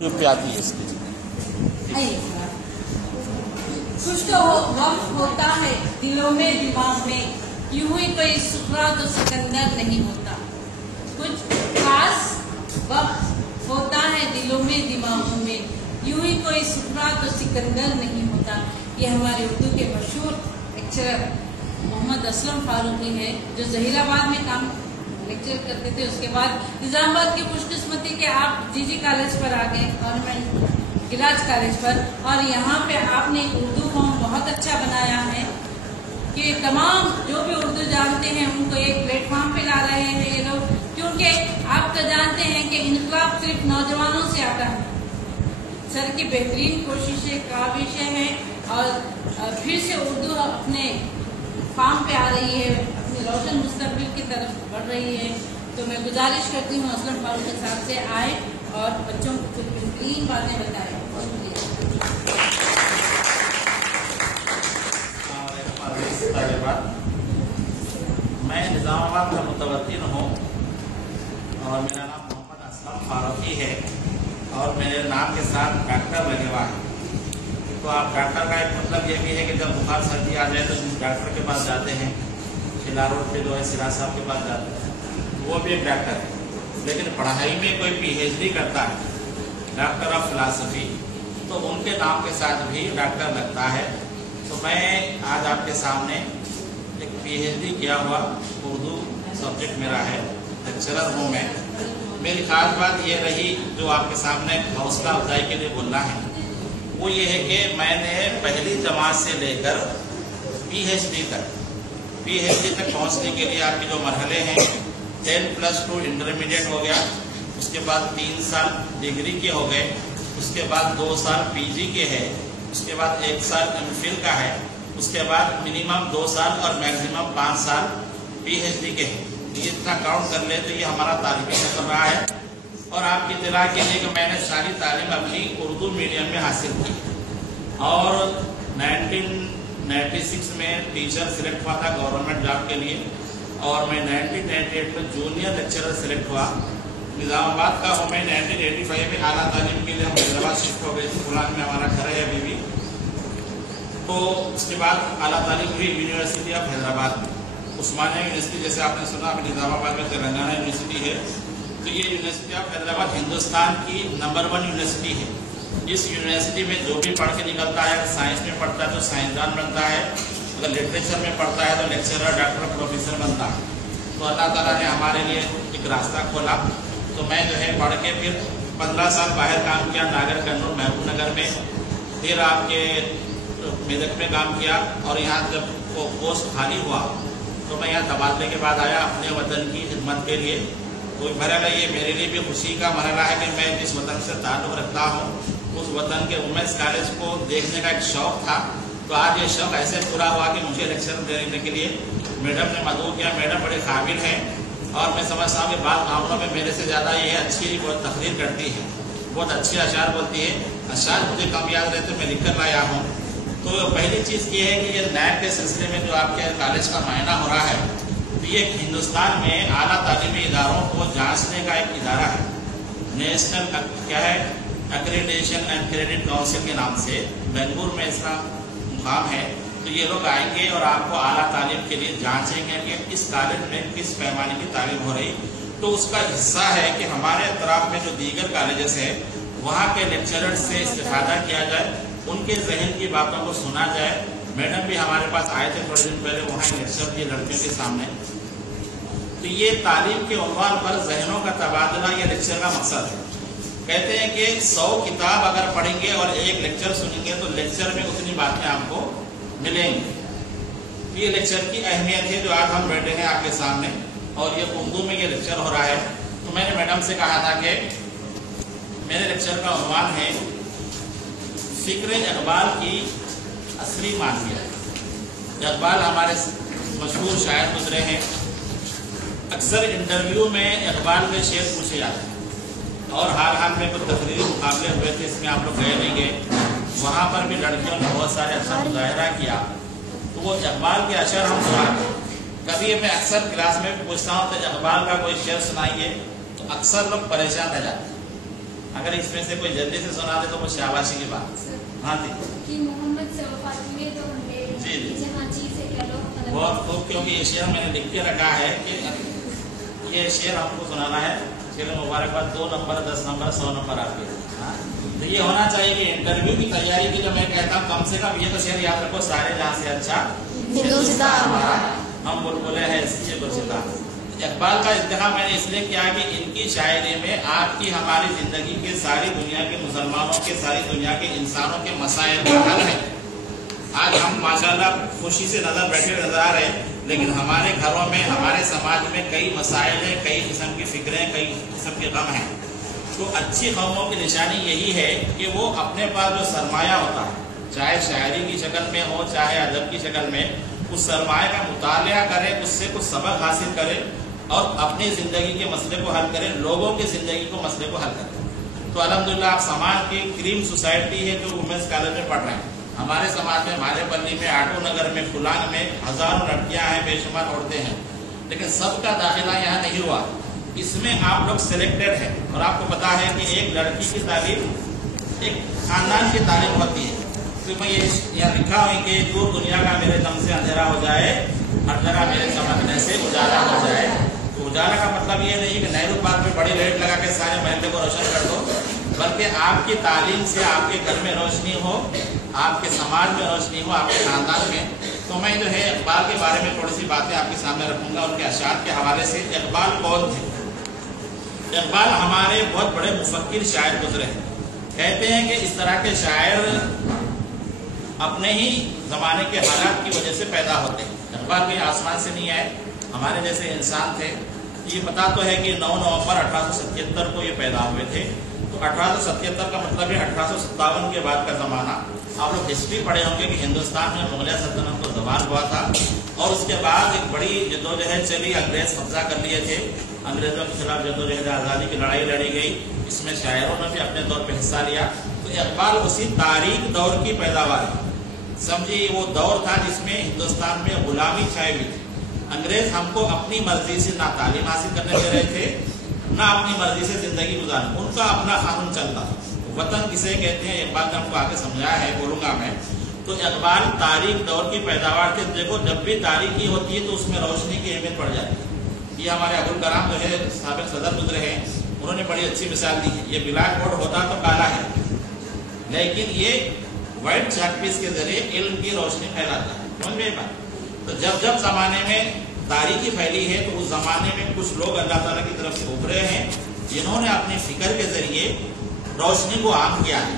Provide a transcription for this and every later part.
आती है इसकी। कुछ तो वक्त होता है दिलों में दिमाग में, यूं ही कोई सुकरात तो सिकंदर नहीं होता। कुछ खास वक्त होता है दिलों में दिमागों में, यूं ही कोई सुकरात तो सिकंदर नहीं होता। ये हमारे उर्दू के मशहूर लेक्चरर मोहम्मद असलम फारूकी है, जो जहीराबाद में काम लेक्चर करते थे। उसके बाद निजामाबाद की खुशकिस्मती के आप जीजी कॉलेज पर आ गए, गवर्नमेंट गिराज कॉलेज पर, और यहाँ पे आपने उर्दू को बहुत अच्छा बनाया है कि तमाम जो भी उर्दू जानते हैं उनको एक प्लेटफॉर्म पे ला रहे हैं ये लोग, क्योंकि आप तो जानते हैं कि इनकलाब सिर्फ नौजवानों से आता है। सर की बेहतरीन कोशिशें काबिशें हैं और फिर से उर्दू अपने फार्म पे आ रही है, अपने रोशन मुस्तकबिल की तरफ बढ़ रही है। तो मैं गुजारिश करती हूँ असलम फारूक के साथ से आए और बच्चों को कुछ बेहतरीन बातें बताएं। मैं निजामाबाद का मुतवक्किल हूँ और मेरा नाम मोहम्मद असलम फारूकी है और मेरे नाम के साथ डॉक्टर लगे हुआ है। तो आप डॉक्टर का एक मतलब ये भी है कि जब बुखार सर्दी आ जाए तो डॉक्टर के पास जाते हैं, शिला रोड पे जो है सिरा साहब के पास जाते हैं, वो भी एक डॉक्टर है। लेकिन पढ़ाई में कोई PhD करता है, डॉक्टर ऑफ फिलासफी, तो उनके नाम के साथ भी डॉक्टर लगता है। तो मैं आज आपके सामने एक PhD किया हुआ उर्दू सब्जेक्ट मेरा है, लेक्चरर हूँ मैं। मेरी खास बात ये रही जो आपके सामने हौसला अफजाई के लिए बोलना है, वो ये है कि मैंने पहली जमात से लेकर PhD तक पहुंचने के लिए आपके जो मरहले हैं, 10+2 इंटरमीडिएट हो गया, उसके बाद 3 साल डिग्री के हो गए, उसके बाद 2 साल PG के है, उसके बाद 1 साल MPhil का है, उसके बाद मिनिमम 2 साल और मैक्सिमम 5 साल PhD के है। ये इतना काउंट कर ले तो ये हमारा तालीमी सफर रहा है। और आपकी इत्तला के लिए कि मैंने सारी तालीम अपनी उर्दू मीडियम में हासिल की और 1996 में टीचर सिलेक्ट हुआ था गवर्नमेंट जॉब के लिए, और मैं 1998 में जूनियर लेक्चरर सिलेक्ट हुआ। निजामाबाद का हूँ मैं। 1985 में आला तालीम के लिए हम हैदराबाद शिफ्ट हो गए थे, फुलान में हमारा घर है अभी भी। तो उसके बाद आला तालीम हुई university of Hyderabad, Osmania university, जैसे आपने सुना अभी निजामाबाद में तेलंगाना यूनिवर्सिटी है। तो ये यूनिवर्सिटी ऑफ हैदराबाद हिंदुस्तान की नंबर 1 यूनिवर्सिटी है। इस यूनिवर्सिटी में जो भी पढ़ के निकलता है, अगर साइंस में पढ़ता है तो साइंसदान बनता है, अगर लिटरेचर में पढ़ता है तो लेक्चरर, डॉक्टर, प्रोफेसर बनता है। तो अल्लाह ताला ने हमारे लिए एक रास्ता खोला। तो मैं जो है पढ़ के फिर 15 साल बाहर काम किया, नागर कर्नूल महबूब नगर में, फिर आपके मेदक में काम किया, और यहाँ जब वो पोस्ट खाली हुआ तो मैं यहाँ तबादले के बाद आया अपने वतन की खिदमत के लिए। तो मरहला ये मेरे लिए भी खुशी का मरहला है कि मैं जिस वतन से ताल्लुक़ रखता हूँ उस वतन के वुमेंस कॉलेज को देखने का एक शौक़ था। तो आज ये शौक़ ऐसे पूरा हुआ कि मुझे लेक्चर देने के लिए मैडम ने मदऊ किया। मैडम बड़े काबिल हैं और मैं समझता हूँ कि बात मामलों में मेरे से ज़्यादा ये अच्छी बहुत तकरीर करती है, बहुत अच्छे अशार बोलती है। अशार मुझे कम याद रहते मैं लिख कर लाया हूँ। तो पहली चीज़ ये है कि ये नैब के सिलसिले में जो आपके कॉलेज का मायना हो रहा है, तो ये हिंदुस्तान में आला तालीमी इदारों को जांचने का एक इदारा है, नेशनल क्या है एक्रेडिटेशन एंड क्रेडिट काउंसिल के नाम से बेंगलुरु में इसका मुकाम है। तो ये लोग आएंगे और आपको आला तालीम के लिए जांचेंगे कि इस कॉलेज में किस पैमाने की तालीम हो रही। तो उसका हिस्सा है कि हमारे अतराफ में जो दीगर कॉलेजेस है वहाँ के लेक्चरर से इस्तेफादा किया जाए, उनके जहन की बातों को सुना जाए। मैडम भी हमारे पास आए थे थोड़े दिन पहले, वहाँ लेक्चर दिए लड़कियों के सामने। तो ये तालीम के उन्वान पर जहनों का तबादला ये लेक्चर का मकसद है। कहते हैं कि 100 किताब अगर पढ़ेंगे और एक लेक्चर सुनेंगे तो लेक्चर में उतनी बातें आपको मिलेंगी। ये लेक्चर की अहमियत है जो आज हम बैठे हैं आपके सामने, और ये उर्दू में ये लेक्चर हो रहा है। तो मैंने मैडम से कहा था कि मेरे लेक्चर का उन्वान है फिक्र इकबाल की असली मानियत। इकबाल हमारे मशहूर शायर गुजरे हैं। अक्सर इंटरव्यू में इकबाल के शेर पूछे जाते हैं, और हाल में कुछ तकरीरी मुकाबले हुए थे, इसमें आप लोग गए नहीं गए, वहाँ पर भी लड़कियों ने बहुत सारे अशर मुजाहरा किया। तो वो इकबाल के अशर हम सुनाते। कभी मैं अक्सर क्लास में पूछता हूँ तो इकबाल का कोई शेर सुनाइए, तो अक्सर लोग परेशान रह जाते हैं। अगर इसमें से कोई जल्दी से सुना दे तो वो शाबाशी की बात। हाँ जी कि मोहम्मद से वफात हुई तो जी जी जमाची से क्या लोग बहुत खूब, क्योंकि ये शेर मैंने लिख के रखा है कि ये शेर हमको सुनाना है। चलो मुबारकबाद, 2 नंबर, 10 नंबर, 100 नंबर आपके। हाँ? तो ये होना चाहिए कि इंटरव्यू की तैयारी की जब मैं कहता हूँ कम से कम ये तो शेर याद रखो, सारे जहाँ से अच्छा हिंदुस्तान हमारा, हम बुलबुले हैं इसलिए गुलसिता। इकबाल का इंतखाब मैंने इसलिए किया कि इनकी शायरी में आपकी हमारी जिंदगी के, सारी दुनिया के मुसलमानों के, सारी दुनिया के इंसानों के मसाइल का हल है। आज हम माशाल्लाह खुशी से बैठे नजर आ रहे हैं, लेकिन हमारे घरों में, हमारे समाज में कई मसाइल हैं, कई किस्म की फिक्रें, कई किस्म के गम हैं। तो अच्छी कौमों की निशानी यही है कि वो अपने पास जो सरमाया होता है, चाहे शायरी की शक्ल में हो, चाहे अदब की शक्ल में, उस सरमाए का मुतालिया करे, उससे कुछ सबक हासिल करे और अपनी जिंदगी के मसले को हल करें, लोगों की जिंदगी को मसले को हल करें। तो अल्हम्दुलिल्लाह आप समाज की क्रीम सोसाइटी है जो वुमेन्स कॉलेज में पढ़ रहे हैं। हमारे समाज में, मालेपल्ली में, आटो नगर में, फुलांग में हजारों लड़कियां हैं, बेशुमार औरतें हैं, लेकिन सबका दाखिला यहाँ नहीं हुआ। इसमें आप लोग सिलेक्टेड हैं और आपको पता है कि एक लड़की की तालीम एक खानदान की तालीम होती है। तो मैं ये यहाँ लिखा हुई कि दूर दुनिया का मेरे दम से अंधेरा हो जाए, हर जगह मेरे चमकने से उजाला हो जाए। तो उजाला का मतलब ये नहीं कि नेहरू पार्क में बड़ी लाइट लगा के सारे महल्ले को रोशन कर दो, बल्कि आपकी तालीम से आपके घर में रोशनी हो, आपके समाज में रोशनी हो, आपके खानदान में। तो मैं जो है इकबाल के बारे में थोड़ी सी बातें आपके सामने रखूंगा, उनके अशार के हवाले से। इकबाल कौन थे? इकबाल हमारे बहुत बड़े मुफक्किर शायर गुजरे हैं। कहते हैं कि इस तरह के शायर अपने ही जमाने के हालात की वजह से पैदा होते हैं। इकबाल कोई आसमान से नहीं आए, हमारे जैसे इंसान थे। ये पता तो है कि 9 नवंबर 1877 को ये पैदा हुए थे। तो 1877 का मतलब है 1857 के बाद का जमाना। आप लोग हिस्ट्री पढ़े होंगे कि हिंदुस्तान में मुगलिया सल्तनत को जवाल हुआ था और उसके बाद एक बड़ी जद्दोजहद चली, अंग्रेज कब्जा कर लिए थे, अंग्रेजों के खिलाफ जद्दोजहद आज़ादी की लड़ाई लड़ी गई। इसमें शायरों ने भी अपने दौर पर हिस्सा लिया। तो इकबाल उसी तारीख दौर की पैदावार है। समझिए वो दौर था जिसमें हिंदुस्तान में गुलामी छाई हुई थी। अंग्रेज हमको अपनी मर्जी से ना तालीम हासिल करने दे रहे थे, ना अपनी मर्जी से जिंदगी गुजारने, उनका अपना कानून चलता था। वतन किसे कहते हैं एक बात हमको आगे समझाया है, बोलूंगा मैं। तो इकबाल तारीख दौर की पैदावार थे। देखो जब भी तारीखी होती है तो उसमें रोशनी की अहमियत बढ़ जाती है। ये हमारे अबुल कलाम जो है साबिक सदर गुजरे हैं, उन्होंने बड़ी अच्छी मिसाल दी है। ये ब्लैक बोर्ड होता तो काला है, लेकिन ये व्हाइट चाकपीस के जरिए इल्म की रोशनी फैलाता है। समझ में बात? तो जब जब जमाने में तारीखी फैली है तो उस जमाने में कुछ लोग अल्लाह ताला की तरफ से उभरे हैं जिन्होंने अपनी फिक्र के जरिए रोशनी को आम किया है।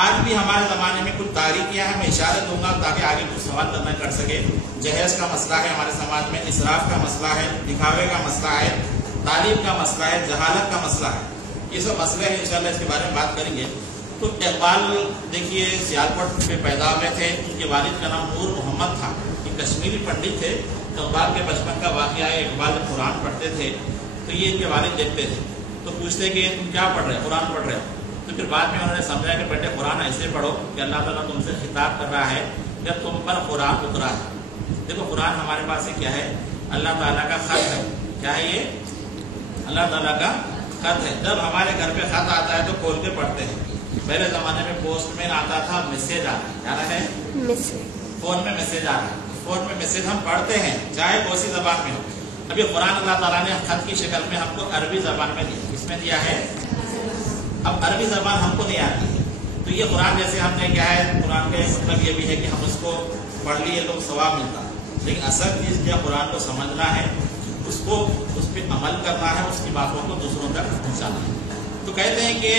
आज भी हमारे जमाने में कुछ तारीखियां हैं, मैं इशारे दूंगा ताकि आगे कुछ सवाल करना कर सके। जहेज का मसला है हमारे समाज में, इसराफ का मसला है, दिखावे का मसला है, तालीम का मसला है, जहालत का मसला है। ये सब मसले हैं, इंशाल्लाह इसके बारे में बात करेंगे। तो इकबाल देखिए सियालकोट में पैदा हुए थे। उनके वालिद का नाम नूर मोहम्मद था, ये कश्मीरी पंडित थे। तो इकबाल के बचपन का वाकया है, इकबाल जब कुरान पढ़ते थे तो ये इनके वालिद देखते थे, तो पूछते कि तुम क्या पढ़ रहे हो? कुरान पढ़ रहे हो। तो फिर बाद में उन्होंने समझा कि बेटे कुरान ऐसे पढ़ो कि अल्लाह ताला तुमसे खिताब कर रहा है जब तुम पर कुरान उतरा है। देखो कुरान हमारे पास क्या है? अल्लाह ताला का खत है। क्या है ये? अल्लाह ताला का खत है। जब हमारे घर पे खत आता है तो खोल के पढ़ते हैं। पहले जमाने में पोस्टमैन आता था, मैसेज आता है, क्या है? फोन में मैसेज आ रहा है, फोन में मैसेज हम पढ़ते हैं चाहे कौन सी जबान में हो। अभी कुरान अल्लाह ताला ने खत की शक्ल में हमको अरबी जबान में दिया। किसमें दिया है? अब अरबी जबान हमको नहीं आती है, तो ये कुरान जैसे हमने क्या है, कुरान का मतलब ये भी है कि हम उसको पढ़ लिए तो सवाब मिलता है, लेकिन असल चीज क्या कुरान को समझना है, उसको उस पर अमल करना है, उसकी बातों को दूसरों तक पहुँचाना है। तो कहते हैं कि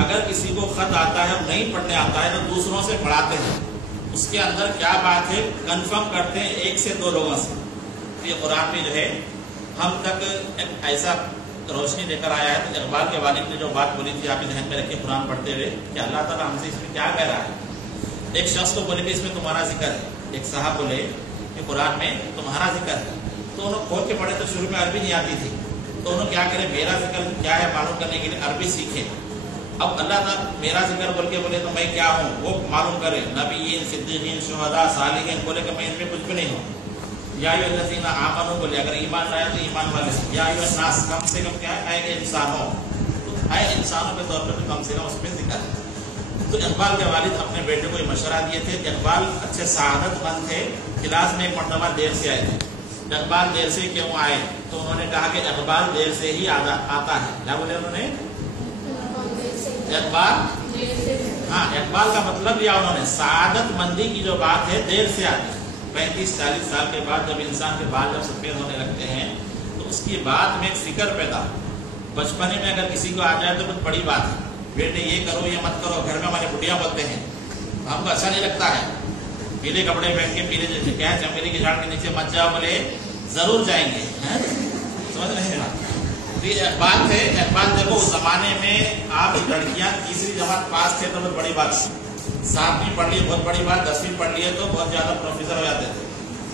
अगर किसी को खत आता है और नहीं पढ़ने आता है तो दूसरों से पढ़ाते हैं, उसके अंदर क्या बात है कंफर्म करते हैं 1 से 2 लोगों से। तो ये कुरान में जो है हम तक ऐसा रोशनी लेकर आया है। तो इकबाल के वालिद ने जो बात बोली थी आप ध्यान में रखिए कुरान पढ़ते हुए कि अल्लाह ताला हमसे इसमें क्या कह रहा है। एक शख्स तो बोले कि इसमें तुम्हारा जिक्र है, एक साहब बोले कि कुरान में तुम्हारा जिक्र है। तो उन्होंने खोल के पढ़े तो शुरू में अरबी नहीं आती थी, तो उन्होंने क्या करे मेरा जिक्र क्या है मालूम करने के लिए अरबी सीखे। अब अल्लाह ताला मेरा जिक्र बोल के बोले तो मैं क्या हूँ वो मालूम करे, नबीयीन, सिद्दीकीन, शुहदा, सालिहीन, बोले कि मैं इनमें कुछ भी नहीं हूँ। या अय्युहल्लज़ीना आमनू बोले अगर ईमान लाए तो ईमान वाले, या अय्युहन्नास कम से कम क्या है इंसान हो। तो ہے انسانوں کے طور پر کم سے کم اس میں ذکر ہے. تو اقبال کے والد اپنے بیٹے کو یہ مشورہ دیے تھے. اقبال اچھے سعادت مند تھے. کلاس میں ایک مرتبہ دیر سے آئے تھے. اقبال دیر سے کیوں آئے تو انہوں نے کہا کہ اقبال دیر سے ہی آتا ہے. کیا بولے انہوں نے؟ اقبال کا مطلب لیا انہوں نے سعادت مندی کی جو بات ہے دیر سے آتی ہے. 35-40 سال کے بعد جب انسان کے بال جب سفید ہونے لگتے ہیں تو اس کی بات میں ایک فکر پیدا. بچپنے میں اگر کسی کو آ جائے تو کچھ بڑی بات ہے, بیٹے یہ کرو یہ مت کرو. گھر میں ہمارے بڑھیا بولتے ہیں, ہم کو اچھا نہیں لگتا ہے. پیلے کپڑے پہن کے پیلے جیسے کیا چمیلی کے جھاڑ کے نیچے مت جاؤ, بولے ضرور جائیں گے. سمجھ رہے ہیں؟ یہ اقبال تھے. اقبال دیکھو اس زمانے میں آپ لڑکیاں تیسری جماعت پاس تھے تو بہت بڑی بات. 7ویں پڑھ لیے بہت بڑی بات, 10ویں پڑھ لیے تو بہت زیادہ پروفیسر ہو جاتے تھے.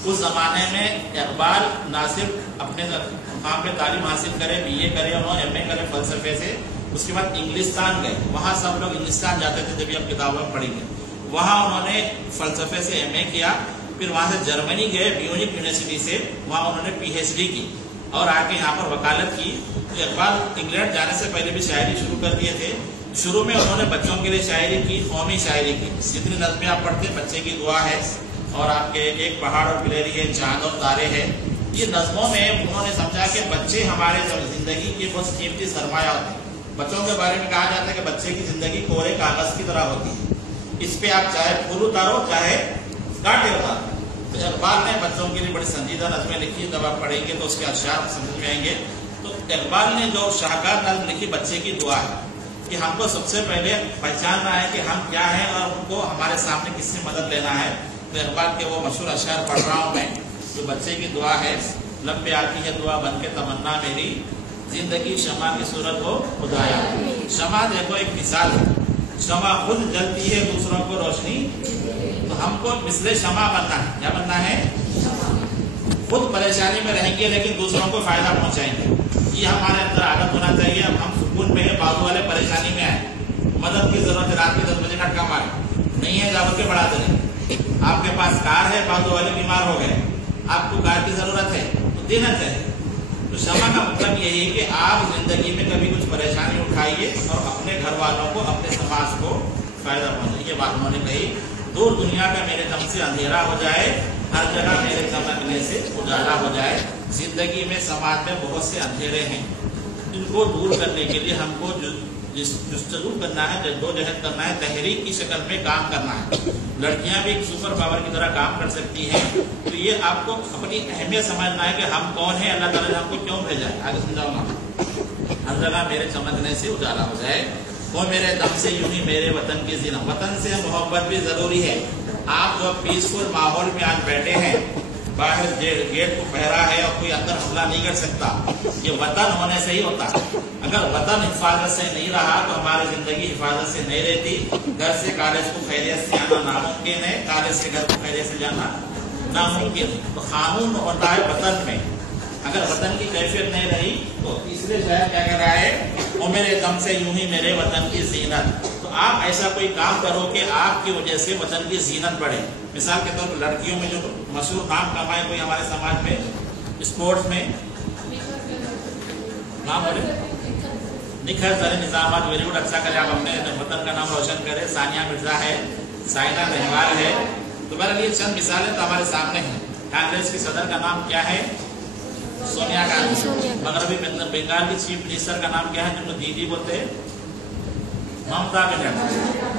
اس زمانے میں اقبال نہ صرف اپنے مقام پہ تعلیم حاصل کرے, BA کرے, انہوں نے MA کرے فلسفے سے. اس کے بعد انگلستان گئے. وہاں سب لوگ انگلستان جاتے تھے, جب آپ کتابوں میں پڑھیں گے. وہاں انہوں نے فلسفے سے MA کیا. پھر وہاں سے جرمنی گئے, میونک یونیورسٹی سے. وہاں انہوں نے PhD کی اور آ کے یہاں پر وکالت کی. تو اقبال انگلینڈ جانے سے پہلے بھی شاعری شروع کر دیے تھے. شروع میں انہوں نے بچوں کے لیے شاعری کی, قومی شاعری کی. جتنی نظمیں آپ پڑھتے ہیں بچے کی دعا ہے, اور آپ کے ایک پہاڑ اور گلیری ہے, چاند اور تارے ہے. یہ نظموں میں انہوں نے سمجھا کہ بچے ہمارے زندگی کے بہت قیمتی سرمایہ ہوتے ہیں. بچوں کے بارے میں کہا جاتا ہے کہ بچے کی زندگی کورے کاغذ کی طرح ہوتی ہے. اس پہ آپ چاہے پھول اتارو چاہے کاٹے اتارو. تو اقبال نے بچوں کے لیے بڑی سنجیدہ نظمیں لکھی. جب آپ پڑھیں گے تو اس کے اشعار سمجھ میں آئیں گے. تو اقبال نے جو شاہکار نظم لکھی بچے کی دعا ہے, کہ ہم کو سب سے پہلے پہچاننا ہے کہ ہم کیا ہیں اور ان کو ہمارے سامنے کس سے مدد لینا ہے. تو اقبال کے وہ مشہور اشعار پڑھ رہا ہوں میں, جو بچے کی دعا ہے. لب پہ آتی ہے دعا بن کے تمنا میری, زندگی شمع کی صورت ہو خدایا. شمع دیکھو ایک مثال ہے. شمع خود جلتی ہے دوسروں کو روشنی. تو ہم کو مثل شمع بننا ہے. کیا بننا ہے؟ خود پریشانی میں رہیں گے لیکن دوسروں کو فائدہ پہنچائیں گے. یہ ہمارے اندر عادت ہونا چاہیے. اب ہم سکون میں ہیں, بازو والے پریشانی میں آئے, مدد کی ضرورت ہے, رات کے 10 بجے کا مارے نہیں ہے, جا کے بڑھا دیں. آپ کے پاس کار ہے, بازو والے بیمار ہو گئے, آپ کو کار کی ضرورت ہے تو دینا چاہیے. تو شمع کا مطلب یہی ہے کہ آپ زندگی میں کبھی کچھ پریشانی اٹھائیے اور اپنے گھر والوں کو, اپنے سماج کو فائدہ پہنچائیے. یہ بات انہوں نے کہی. دور دنیا کا میرے دم سے اندھیرا ہو جائے, ہر جگہ میرے چمکنے سے اجالا ہو جائے. زندگی میں سماج میں بہت سے اندھیرے ہیں, ان کو دور کرنے کے لیے ہم کو جستجو کرنا ہے, جدوجہد کرنا ہے, تحریک کی شکل میں کام کرنا ہے. لڑکیاں بھی ایک سپر پاور کی طرح کام کر سکتی ہیں. تو یہ آپ کو اپنی اہمیت سمجھنا ہے کہ ہم کون ہیں, اللہ تعالیٰ نے ہم کو کیوں بھیجا ہے. آگے سمجھاؤں گا. ہر جگہ میرے چمکنے سے اجالا ہو جائے, وہ میرے دم سے یوں ہی میرے وطن کی زینت. وطن سے محبت بھی ضروری ہے. آپ جو پیسفل ماحول میں آج بیٹھے ہیں, باہر گیٹ کو پہرا ہے اور کوئی اندر حملہ نہیں کر سکتا, یہ وطن ہونے سے ہی ہوتا ہے. اگر وطن حفاظت سے نہیں رہا تو ہماری زندگی حفاظت سے نہیں رہتی. گھر سے کالج کو خیریت سے آنا ناممکن ہے, کالج سے گھر کو خیریت سے جانا ناممکن ہے. تو قانون ہوتا ہے وطن میں. اگر وطن کی کیفیت نہیں رہی تو تیسرے شاعر کیا کہہ رہا ہے, وہ میرے دم سے یوں ہی میرے وطن کی زینت. تو آپ ایسا کوئی کام کرو کہ آپ کی وجہ سے وطن کی زینت بڑھے. مثال کے طور پر لڑکیوں میں جو مشہور نام کمائے کوئی ہمارے سماج میں, اسپورٹس میں نام بولے, نکھر زر نظامات, ویری گڈ, اچھا کرے, آپ اپنے وطن کا نام روشن کرے. ثانیہ مرزا ہے, سائنا نہوال ہے. تو میرے لیے چند مثالیں تو ہمارے سامنے ہیں. کانگریس کی صدر کا نام کیا ہے؟ سونیا گاندھی. مغربی بنگال کی چیف منسٹر کا نام کیا ہے, جن کو دیدی بولتے ہیں؟ ممتا بنرجی.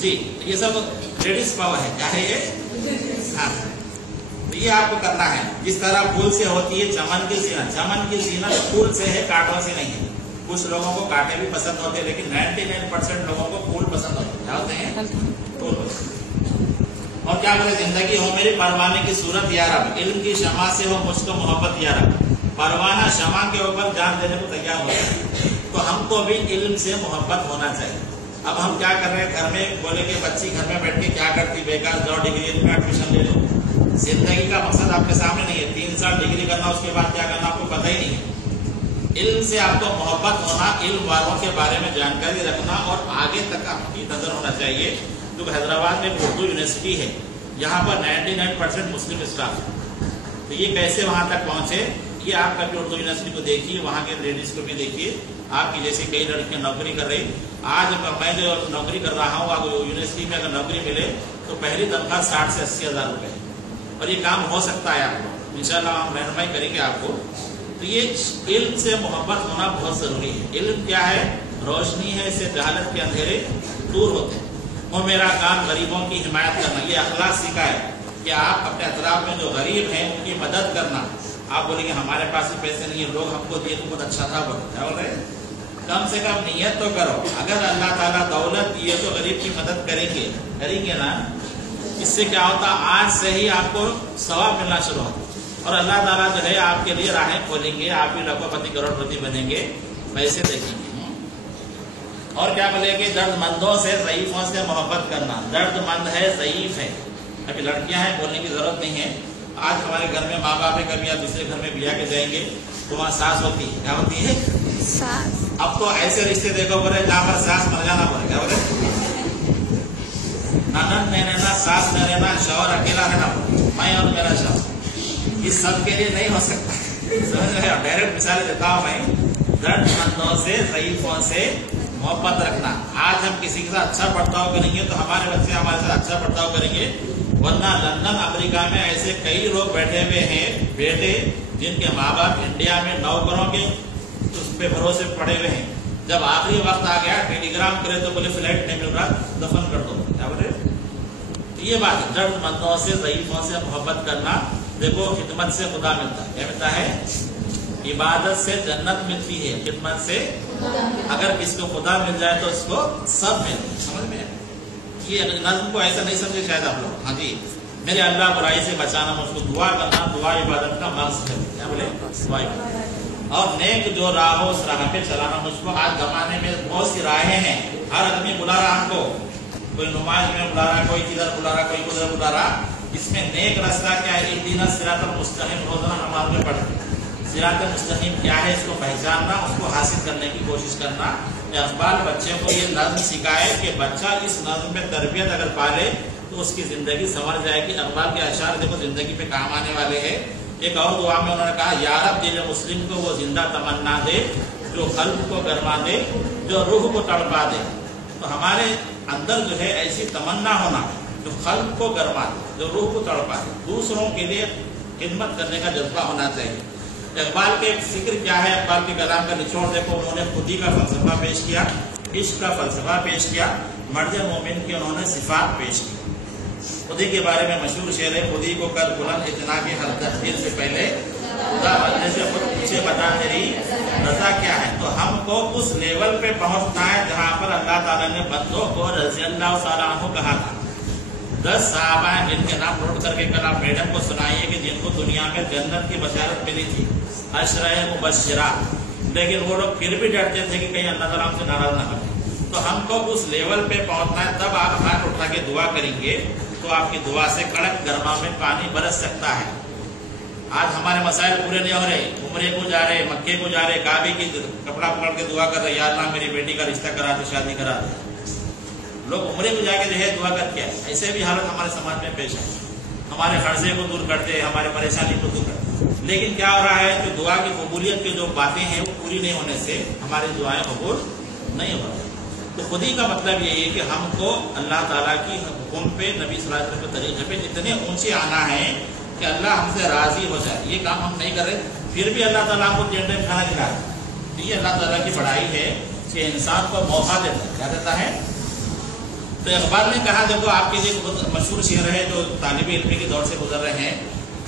جی, یہ سب لیڈیز پاور ہے. کیا ہے یہ؟ ہاں, تو یہ آپ کو کرنا ہے. جس طرح پھول سے ہوتی ہے چمن کی زینت. چمن کی زینت پھول سے ہے, کانٹوں سے نہیں ہے. کچھ لوگوں کو کانٹے بھی پسند ہوتے ہیں, لیکن 99% لوگوں کو پھول پسند ہوتے ہیں. کیا ہوتے ہیں؟ پھول. اور کیا بولے, زندگی ہو میری پروانے کی صورت یا رب, علم کی شمع سے ہو مجھ کو محبت یا رب. پروانہ شمع کے اوپر جان دینے کو تیار ہوتا ہے. تو ہم کو بھی علم سے محبت ہونا چاہیے. اب ہم کیا کر رہے ہیں, گھر میں بولے کہ بچی گھر میں بیٹھ کے کیا کرتی, بیکار جاؤ ڈگری میں ایڈمیشن لے لو. زندگی کا مقصد آپ کے سامنے نہیں ہے. 3 سال ڈگری کرنا, اس کے بعد کیا کرنا آپ کو پتہ ہی نہیں ہے. علم سے آپ کو محبت ہونا, علم والوں کے بارے میں جانکاری رکھنا, اور آگے تک آپ کی نظر ہونا چاہیے. جو حیدرآباد میں اردو یونیورسٹی ہے, یہاں پر 99% مسلم اسٹاف ہے. تو یہ کیسے وہاں تک پہنچے, یہ آپ کبھی اردو یونیورسٹی کو دیکھیے, وہاں کے لیڈیز کو بھی دیکھیے. आपकी जैसी कई लड़कियां नौकरी कर रही, आज मैं जो नौकरी कर रहा हूँ, आपको यूनिवर्सिटी में अगर नौकरी मिले तो पहली तनख्वाह 60 से 80 हज़ार रुपये, और ये काम हो सकता है आपको, इंशाल्लाह हम रहनुमाई करेंगे आपको। तो ये इल्म से मोहब्बत होना बहुत ज़रूरी है। इल्म क्या है? रोशनी है, इससे जहालत के अंधेरे दूर होते हैं। और मेरा काम गरीबों की हिमायत करना, ये अखलाक सीखा है कि आप अपने अतराफ में जो गरीब हैं उनकी मदद करना। आप बोलेंगे हमारे पास ही पैसे नहीं है, लोग हमको दिए तो बहुत अच्छा था, क्या बोल रहे? कम से कम नियत तो करो। अगर अल्लाह ताला दौलत दिए तो गरीब की मदद करेंगे ना। इससे क्या होता, आज से ही आपको सवाब मिलना शुरू होता, और अल्लाह ताला जो है आपके लिए राहें खोलेंगे, आप भी लखोपति करोड़पति बनेंगे, पैसे देखेंगे। और क्या बोलेंगे? दर्दमंदों से, ज़ईफों से मोहब्बत करना। दर्दमंद है, ज़ईफ है, अभी लड़कियां हैं, बोलने की जरूरत नहीं है। आज हमारे घर में माँ बाप है, कभी आप दूसरे घर में ब्याह के जाएंगे तो वहाँ सास होती है, क्या होती है? सास। अब तो ऐसे रिश्ते देखो बोले जहाँ पर सास मर जाना बोले, क्या बोले? ननद नहीं रहना, सास नहीं रहना, शौहर अकेला रहना, मैं और मेरा शौहर, इस सब के लिए नहीं हो सकता। समझ रहे हो? डायरेक्ट मिसाल देता हूँ मैं। दर्दमंदों से, ज़ईफों से मोहब्बत रखना। आज हम किसी के साथ अच्छा बर्ताव करेंगे तो हमारे बच्चे हमारे साथ अच्छा बर्ताव करेंगे, वरना लंदन अमेरिका में ऐसे कई लोग बैठे हुए हैं बेटे, जिनके माँ बाप इंडिया में नौकरों के उस पे भरोसे पड़े हुए हैं। जब आखिरी वक्त आ गया, टेलीग्राम करे तो बोले फ्लाइट नहीं मिल रहा, दफन कर दो, क्या बोले? ये बात है, दर्दमंदों से, ज़ईफों से मोहब्बत करना। देखो, खिदमत से खुदा मिलता है, क्या मिलता है? इबादत से जन्नत मिलती है, खिदमत से अगर किसको खुदा मिल जाए तो उसको सब मिलता है। समझ में? ये नज़्म को ऐसा नहीं समझे शायद आप लोग। हाँ जी, मेरे अल्लाह बुराई से बचाना, मुझको दुआ करना, दुआ इबादत का मकसद है, क्या बोले? दुआ इबादत। और नेक जो राह हो उस राह पे चलाना मुझको। आज जमाने में बहुत सी राहें हैं, हर आदमी बुला रहा हमको, कोई नमाज में बुला रहा, कोई किधर बुला रहा, कोई उधर बुला रहा। इसमें नेक रास्ता क्या है? इहदीना सिरातल मुस्तकीम रोजाना नमाज में पढ़ना। सिरातल मुस्तकीम क्या है, इसको पहचानना, उसको हासिल करने की कोशिश करना। अखबार बच्चे को ये नज़्म सिखाए कि बच्चा इस नज़्म में तरबियत अगर पाले तो उसकी जिंदगी संवर जाएगी। अखबार के अशार देखो जिंदगी में काम आने वाले हैं। एक और दुआ में उन्होंने कहा, या रब दिल मुस्लिम को वो जिंदा तमन्ना दे, जो कल्ब को गरमा दे, जो रूह को तड़पा दे। तो हमारे अंदर जो है ऐसी तमन्ना होना जो कल्ब को गरमा दे, जो रूह को तड़पा दे, दूसरों के लिए खिदमत करने का जज्बा होना चाहिए। इकबाल के जिक्र क्या है? इकबाल के कलाम का निचोड़ देखो, उन्होंने खुदी का फलसफा पेश किया, इश्क का फलसफा पेश किया, मर्द मोमिन की उन्होंने सिफात पेश की। खुदी के बारे में मशहूर शेर है, खुदी को कर बुलंद इतना के हर तहदीर से पहले खुदा बनने से खुद मुझे बता तेरी रजा क्या है। तो हमको उस लेवल पे पहुंचना है जहाँ पर अल्लाह ताला ने बंदों को रज़ी अल्लाह ताला अन्हु कहा था। 10 सहाबा हैं जिनके नाम नोट करके कल आप मैडम को सुनाइए कि जिनको दुनिया में जन्नत की बशारत मिली थी, अशरा मुबश्शिरा, लेकिन वो लोग फिर भी डरते थे कि कहीं अल्लाह ताला हमसे नाराज ना हो। तो हमको उस लेवल पे पहुंचना है, तब आप हाथ उठा के दुआ करेंगे तो आपकी दुआ से कड़क गर्मा में पानी बरस सकता है। आज हमारे मसाइल पूरे नहीं हो रहे, उम्रे को जा रहे, मक्के को जा रहे, काबे की कपड़ा पकड़ के दुआ कर रहे, या अल्लाह मेरी बेटी का रिश्ता करा दे, शादी करा दे। लोग उम्रे को जाके जो है दुआ करते हैं। ऐसे भी हालत हमारे समाज में पेश है। हमारे खर्चे को दूर करते, हमारे परेशानी को दूर करते, लेकिन क्या हो रहा है, जो दुआ की कबूलियत की जो बातें हैं वो पूरी नहीं होने से हमारी दुआएं कबूल नहीं हो रही। तो खुदी का मतलब यही है कि हमको अल्लाह ताला की हुक्म पे, नबी सल्लल्लाहु अलैहि वसल्लम के तरीके पे इतने ऊंचे आना है कि अल्लाह हमसे राजी हो जाए। ये काम हम नहीं कर रहे, फिर भी अल्लाह ताला हमको तीन टाइम खाना खिला रहा है। ये अल्लाह ताला की बड़ाई है कि इंसान को मौका देता है। क्या देता है? तो इकबाल ने कहा, देखो आपके लिए बहुत मशहूर शेर है जो तालिब इल्म के दौर से गुजर रहे हैं,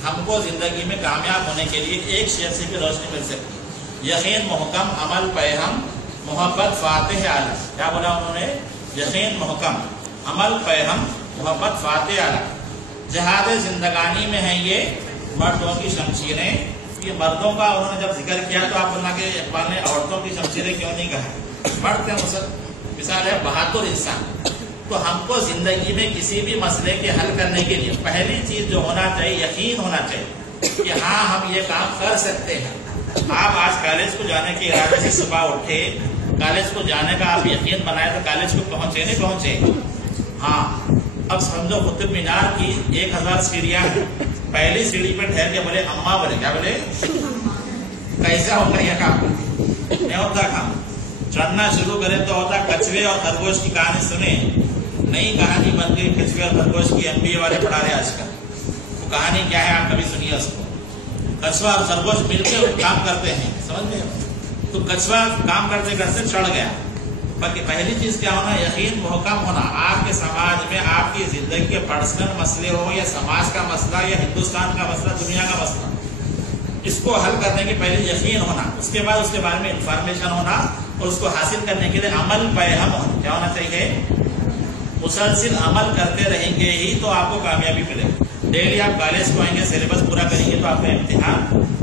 हमको जिंदगी में कामयाब होने के लिए एक शेर से भी रोशनी मिल सकती। यकीन मुहकम अमल पैहम मोहब्बत फातिह आलम। क्या बोला उन्होंने? यकीन मुहकम अमल पैहम मोहब्बत फातिह आलम। जहाद जिंदगानी में है ये मर्दों की शमशीरें। ये मर्दों का उन्होंने जब जिक्र किया तो आप बोलना कि इकबाल ने औरतों की शमशीरें क्यों नहीं कहा? मर्द के मिसाल है बहादुर इंसान। तो हमको जिंदगी में किसी भी मसले के हल करने के लिए पहली चीज जो होना चाहिए, यकीन होना चाहिए कि हाँ हम ये काम कर सकते हैं। आप आज कॉलेज को जाने के इरादे से सुबह उठे, कॉलेज को जाने का आप यकीन बनाए तो कॉलेज को पहुंचे नहीं पहुंचे? हाँ, अब समझो कुतुब मीनार की 1000 सीढ़ियां, पहली सीढ़ी पे ठहर के बोले अम्मा, बोले क्या बोले? कैसा होगा यह काम? नहीं होता काम। चढ़ना शुरू करें तो होता कछुए और खरगोश की कहानी सुने, नई कहानी बन गई कछुए और खरगोश की। MBA वाले पढ़ा रहे आजकल, वो कहानी क्या है आप कभी सुनिए उसको। कछुआ और खरगोश मिलकर काम करते हैं, समझ में। तो कछुआ काम करते करते चढ़ गया। बाकी पहली चीज क्या होना, यकीन मुहकम होना। आपके समाज में आपकी जिंदगी के पर्सनल मसले हो या समाज का मसला या हिंदुस्तान का मसला, दुनिया का मसला, इसको हल करने के पहले यकीन होना, उसके बाद उसके बारे में इंफॉर्मेशन होना और उसको हासिल करने के लिए अमल पैहम होना। क्या होना चाहिए, मुसलसिल अमल करते रहेंगे ही तो आपको कामयाबी मिलेगी। डेली आप कॉलेज को आएंगे, सिलेबस पूरा करेंगे तो आपका इम्तिहान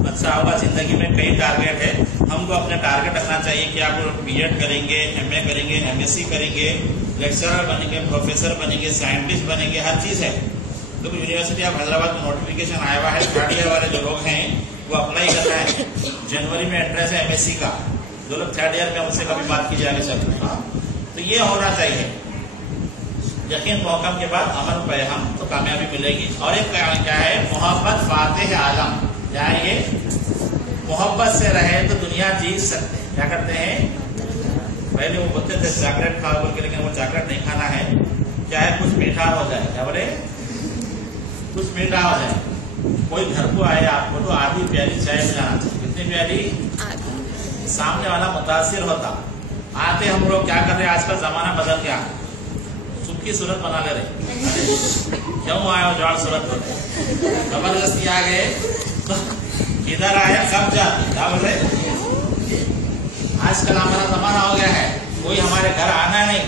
अच्छा होगा। जिंदगी में कई टारगेट है, हमको अपने टारगेट रखना चाहिए कि आप B.Ed करेंगे, MA करेंगे, MSc करेंगे, लेक्चरर बनेंगे, प्रोफेसर बनेंगे, साइंटिस्ट बनेंगे, हर चीज है। तो यूनिवर्सिटी ऑफ हैदराबाद में नोटिफिकेशन आया हुआ है, थर्ड ईयर वाले जो लोग हैं वो अप्लाई कर रहे हैं। जनवरी में एंट्रेंस है MSc का, जो लोग थर्ड ईयर में उनसे कभी बात की जाएगी सर। तो ये होना चाहिए, यकीन मुहकम के बाद अमल पैहम, तो कामयाबी मिलेगी। और एक क्या है, मोहब्बत फातेह आलम। क्या है ये, मोहब्बत से रहे तो दुनिया जीत सकते हैं। क्या करते हैं, पहले वो बोलते थे चॉकलेट खाओ बोल के, लेकिन वो चॉकलेट नहीं खाना है, क्या है कुछ मीठा हो जाए। क्या बोले, कुछ मीठा हो जाए। कोई घर को आए आपको तो आधी प्याली चाय पिलाना चाहिए। कितनी प्याली, सामने वाला मुतासिर होता। आते हम लोग क्या कर रहे हैं, आजकल जमाना बदल गया, की सूरत बना ले रहे। क्यों आए हो जॉन सूरत पर, जबरदस्ती आ गए तो इधर आया कब जाती। क्या बोल रहे, आजकल हमारा जमाना हो गया है, कोई हमारे घर आना नहीं।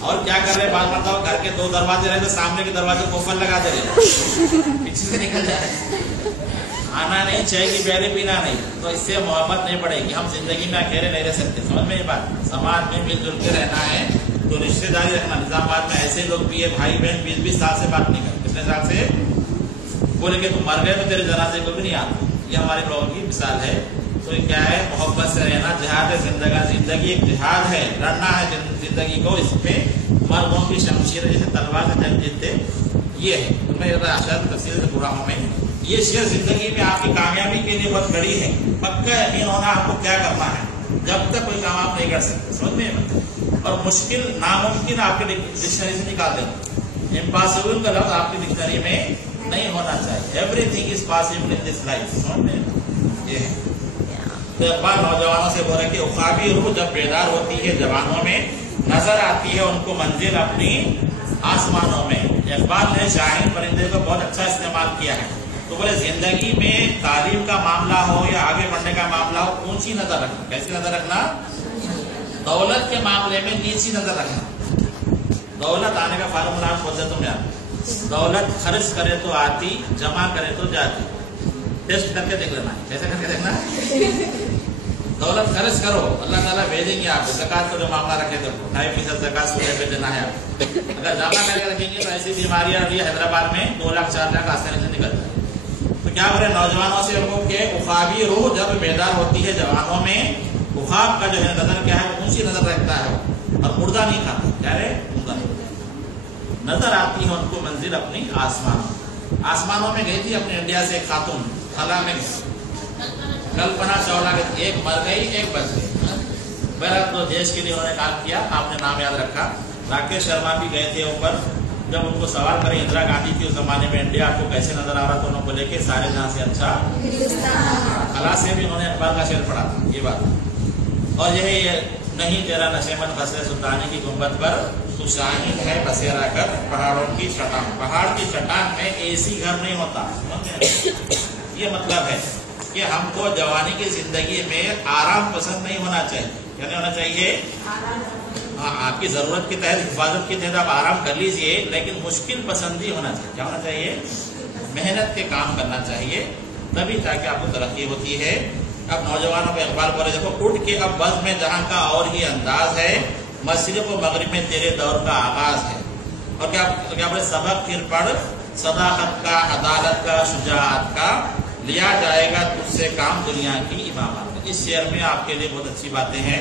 और क्या कर रहे, बात बताओ, घर के 2 दरवाजे रहे तो सामने के दरवाजे को ओपन लगा दे रहे, पीछे से निकल जा रहे। आना नहीं, चाय की प्याली पीना नहीं, तो इससे मोहब्बत नहीं बढ़ेगी। हम जिंदगी में अकेले नहीं रह सकते, समझ में ये बात। समाज में मिलजुल के रहना है तो रिश्तेदारी रखना। निजामाबाद में ऐसे लोग भी है, भाई बहन 20-20 साल से बात नहीं करते। कितने साल से, बोले कि तुम मर गए तो तेरे जनाजे को भी नहीं आता। ये हमारे लोगों की मिसाल है। तो ये क्या है, मोहब्बत से रहना। जिहाद है जिंदगी एक जिहाद है, लड़ना है जिंदगी को। इसमें मर्दों की शमशीर जैसे तलवार से जंग जीतते, ये है। तो मैं शायद तफसील से पूरा हूँ मैं। ये शेर जिंदगी में आपकी कामयाबी के लिए बहुत बड़ी है। पक्का यकीन होना आपको क्या करना है, जब तक कोई काम आप नहीं कर सकते, समझ में। और मुश्किल नामुमकिन आपके डिक्शनरी से निकाल देंगे। इम्पॉसिबल का लफ्ज आपकी डिक्शनरी में नहीं होना चाहिए। Everything is possible in this life, समझ में। ये है तो इकबाल नौजवानों से बोल रहे कि उखाबी रूह जब बेदार होती है जवानों में, नजर आती है उनको मंजिल अपनी आसमानों में। इकबाल ने शाहीन परिंदे को बहुत अच्छा इस्तेमाल किया है। तो बोले जिंदगी में तालीम का मामला हो या आगे बढ़ने का मामला हो, ऊंची नजर रखना। कैसी नजर रखना, दौलत के मामले में नीची नजर रखना। दौलत आने का फार्मूला आप खोज तुम यार, दौलत खर्च करे तो आती, जमा करे तो जाती। टेस्ट करके देख लेना, कैसे करके देखना। दौलत खर्च करो, अल्लाह ताला भेजेंगे आपको। ज़कात का जो मामला रखे तो 2.5% ज़कात सूबे पे देना है आपको। अगर जमा करके रखेंगे तो ऐसी बीमारियां अभी हैदराबाद में 2 लाख 4 लाख आसानी से निकल जाए। तो क्या बोले नौजवानों से उनको के उखाबी रूह जब बेदार होती है जवानों में, उखाब का जो है नजर क्या है, ऊंची नजर रखता है और मुर्दा नहीं खाता। क्या है, मुर्दा नजर आती है उनको मंजिल अपनी आसमानों में गई थी अपने इंडिया से खातून खला में, कल्पना चावला के, एक मर गई एक बच गई। मेरा तो देश के लिए उन्होंने काम किया, आपने नाम याद रखा। राकेश शर्मा भी गए थे ऊपर, जब उनको सवाल करें इंदिरा गांधी थी उस जमाने में इंडिया आपको कैसे नजर आ रहा, तो उन्होंने बोले कि सारे जहां से अच्छा कला से भी उन्होंने अखबार का शेर पढ़ा ये बात। और यही नहीं तेरा नशेमन फसे सुल्तानी की गुंबद पर, तू शाहीन है बसेरा कर पहाड़ों की चट्टान। पहाड़ की चट्टान में एसी घर नहीं होता। ये मतलब है कि हमको जवानी की जिंदगी में आराम पसंद नहीं होना चाहिए। क्या नहीं होना चाहिए, हाँ आपकी जरूरत के तहत, हिफाजत के तहत आप आराम कर लीजिए, लेकिन मुश्किल पसंदी होना चाहिए। क्या होना चाहिए, मेहनत के काम करना चाहिए, तभी ताकि आपको तरक्की होती है। अब नौजवानों को इकबाल बोले देखो, उठ के अब बज़ में जहाँ का और ही अंदाज है, मशरिक़ व मगरिब में तेरे दौर का आगाज है। और क्या बोले, सबक फिर पढ़ सदाकत का, अदालत का, शुजाअत का, लिया जाएगा तुझसे काम दुनिया की इमामत। इस शेर में आपके लिए बहुत अच्छी बातें हैं।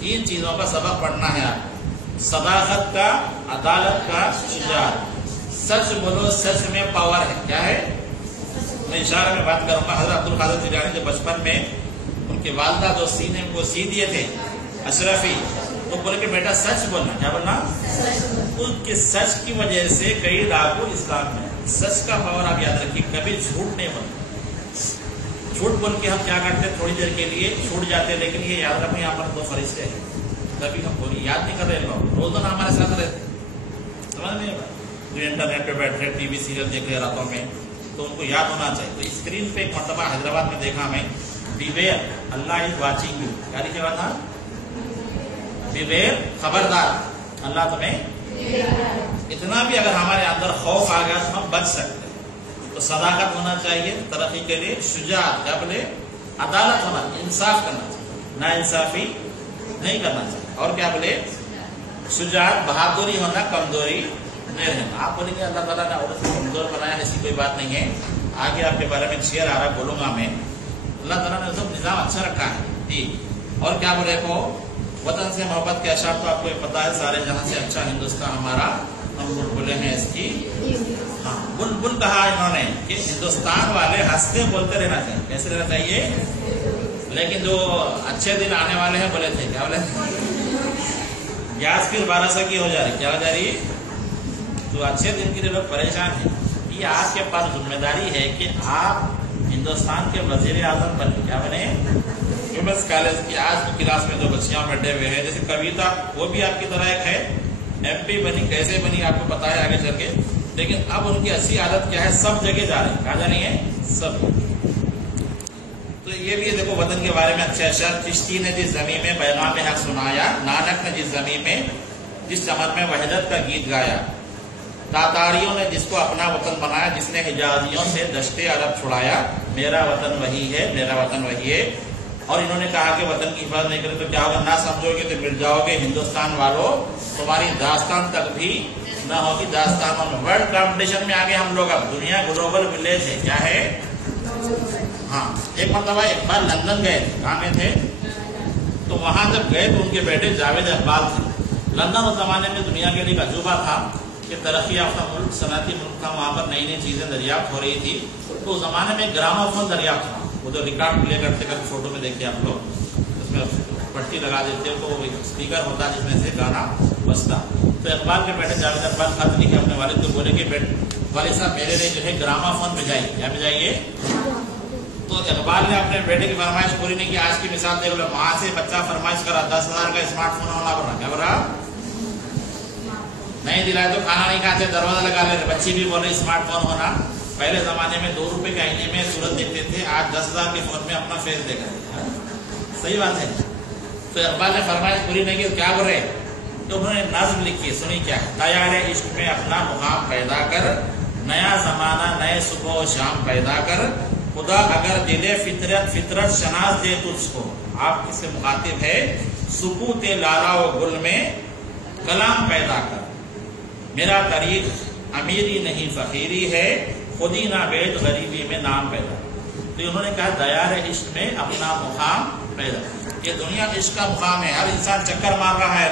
3 चीजों का सबक पढ़ना है आपको, सदाकत का, अदालत का, शुजाअत। सच बोलो, सच में पावर है। क्या है, मैं इशारा में बात करूंगा। हज़रत अब्दुल कादिर जिलानी जो बचपन में उनके वालिदा जो सीने को सी दिए थे, अशरफी, तो बोले कि बेटा सच बोलना। क्या बोलना? उसके सच की वजह से कई डाकू इस्लाम में। सच का पावर आप याद रखिए, कभी झूठ नहीं बोलना। झूठ बोल के हम क्या करते हैं, थोड़ी देर के लिए छूट जाते हैं, लेकिन ये याद रखो यहाँ पर 2 फरिश्ते हैं, कभी हम बोली याद नहीं कर रहे लोग, रोजाना हमारे साथ रहते। समझ में? जो इंटरनेट पे बैठ रहे, टीवी सीरियल देख रहे रातों में, तो उनको याद होना चाहिए। तो स्क्रीन पे एक मरतबा हैदराबाद में देखा मैं, beware Allah is watching you. क्या लिखा हुआ था? बीवेयर, खबरदार, अल्लाह तुम्हें। इतना भी अगर हमारे अंदर खौफ आ गया तो हम बच सकते हैं। तो सदाकत होना चाहिए तरक्की के लिए, शुजात, क्या बोले, अदालत होना, इंसाफ करना चाहिए, ना इंसाफी नहीं करना चाहिए। और क्या बोले, शुजात, बहादुरी होना, कमजोरी नहीं रहना। आप बोलेंगे अल्लाह ताला ने औरत को कमजोर बनाया, ऐसी कोई बात नहीं है। आगे आपके बारे में शेर आ रहा बोलूंगा मैं। अल्लाह ताला ने सब निजाम अच्छा रखा है जी। और क्या बोले को, वतन से मोहब्बत के अशार तो आपको पता है, सारे जहां से अच्छा हिंदुस्तान हमारा, हम बुलबुलें हैं इसकी। हाँ, बुलबुल कहा इन्होंने कि हिंदुस्तान वाले हंसते बोलते रहना चाहिए। कैसे रहना चाहिए? लेकिन जो अच्छे दिन आने वाले हैं बोले थे, क्या बोले थे, गैस फिर 1200 की हो जा रही। क्या हो जा रही? तो अच्छे दिन के लिए लोग परेशान हैं। ये आपके पास जिम्मेदारी है कि आप हिंदुस्तान के वजीर आजम बने। क्या बने? वुमेन्स कॉलेज की आज की क्लास में जो बच्चियां बैठे हुए हैं, जैसे कविता, वो भी आपकी तरह एक है, MP बनी। कैसे बनी आपको पता है आगे चल के, लेकिन अब उनकी अच्छी आदत क्या है, सब जगह जा रही है। कहा जा रही है सब। तो ये भी देखो वतन के बारे में अच्छा अशर। चिश्ती ने जिस जमीन में पैगाम हक सुनाया, नानक ने जिस जमीन में जिस चमन में वहदत का गीत गाया, तातारियों ने जिसको अपना वतन बनाया, जिसने हिजाजियों से दश्ते अरब छुड़ाया, मेरा वतन वही है, मेरा वतन वही है। और इन्होंने कहा कि वतन की हिफाजत नहीं करे तो क्या होगा, ना समझोगे तो मिट जाओगे। हिंदुस्तान वालों, तुम्हारी दास्तान तक भी ना होगी दास्तानों में। वर्ल्ड कंपटीशन में आगे हम लोग, अब दुनिया ग्लोबल विलेज है। क्या है? हाँ, एक मतलब एक बार लंदन गए थे। कहाँ गए थे? तो वहां जब गए तो उनके बेटे जावेद इकबाल थे। लंदन उस जमाने में दुनिया के लिए एक अजूबा था कि तरक्की याफ्ता मुल्क, सनती मुल्क था, वहां पर नई नई चीजें दरियाफ्त हो रही थी। तो उस जमाने में ग्रामोफोन दरियाफ्त था, वो जो रिकॉर्ड प्ले करते करते फोटो में देखिए आप लोग, उसमें पट्टी लगा देते हो तो स्पीकर होता है जिसमें से गाना बजता। तो इकबाल के बेटे जावेद इकबाल खत लिखे अपने वालिद को, बोले कि वालिद साहब मेरे लिए जो है ग्रामाफोन भेजाइए। क्या भेजाइए? तो इकबाल ने अपने बेटे की फरमाइश पूरी नहीं की। आज की मिसाल देख लो, वहां से बच्चा फरमाइश करा 10,000 का स्मार्टफोन होना पड़ा। क्या बोला? नहीं दिलाए तो खाना नहीं खाते, दरवाजा लगा ले। बच्ची भी बोल रही स्मार्टफोन होना। पहले जमाने में 2 रुपए के आईने में सूरत देखते थे, आज 10,000 के फोन में अपना फेस देख रहे हैं। सही बात है। तो इकबाल ने फरमाइश पूरी नहीं की, क्या बोल रहे? तो उन्होंने नज्म लिखी, सुनी क्या है, तैयार इश्क में अपना मुकाम पैदा कर, नया जमाना नए सुबह शाम पैदा कर, खुदा अगर दिले फितरत शनाज दे तुझको। आप किससे मुखातिब है? सुकूते लाला व गुल में कलाम पैदा कर, मेरा तरीक अमीरी नहीं फकीरी है, खुदी ना बेद गरीबी में नाम पैदा। तो उन्होंने कहा दयार इश्क में अपना मुकाम पैदा। ये दुनिया इश्क का मुकाम है। हर इंसान चक्कर मार रहा है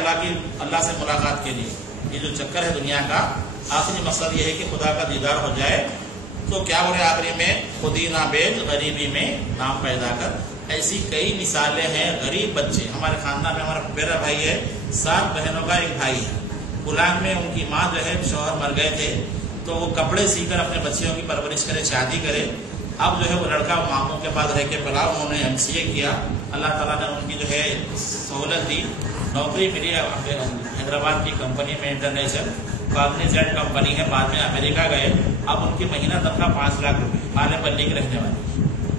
अल्लाह से मुलाकात के लिए। ये जो चक्कर है दुनिया का, आखिरी मकसद ये है कि खुदा का दीदार हो जाए। तो क्या बोले आखिरी में, खुदी ना बेद गरीबी में नाम पैदा कर। ऐसी कई मिसालें हैं। गरीब बच्चे, हमारे खानदान में हमारा मेरा भाई है, 7 बहनों का एक भाई है। गुलाम में उनकी माँ जो है, शौहर मर गए थे, तो वो कपड़े सीकर अपने बच्चियों की परवरिश करे, शादी करे। अब जो है वो लड़का मामों के पास रह के पला, उन्होंने MCA किया। अल्लाह ताला ने उनकी जो है सहूलत दी, नौकरी मिली हैदराबाद की कंपनी में, इंटरनेशनल कॉग्निजेंट कंपनी है। बाद में अमेरिका गए। अब उनकी महीना तनख्वाह 5 लाख रुपए, माले पल्ली की रहने वाली।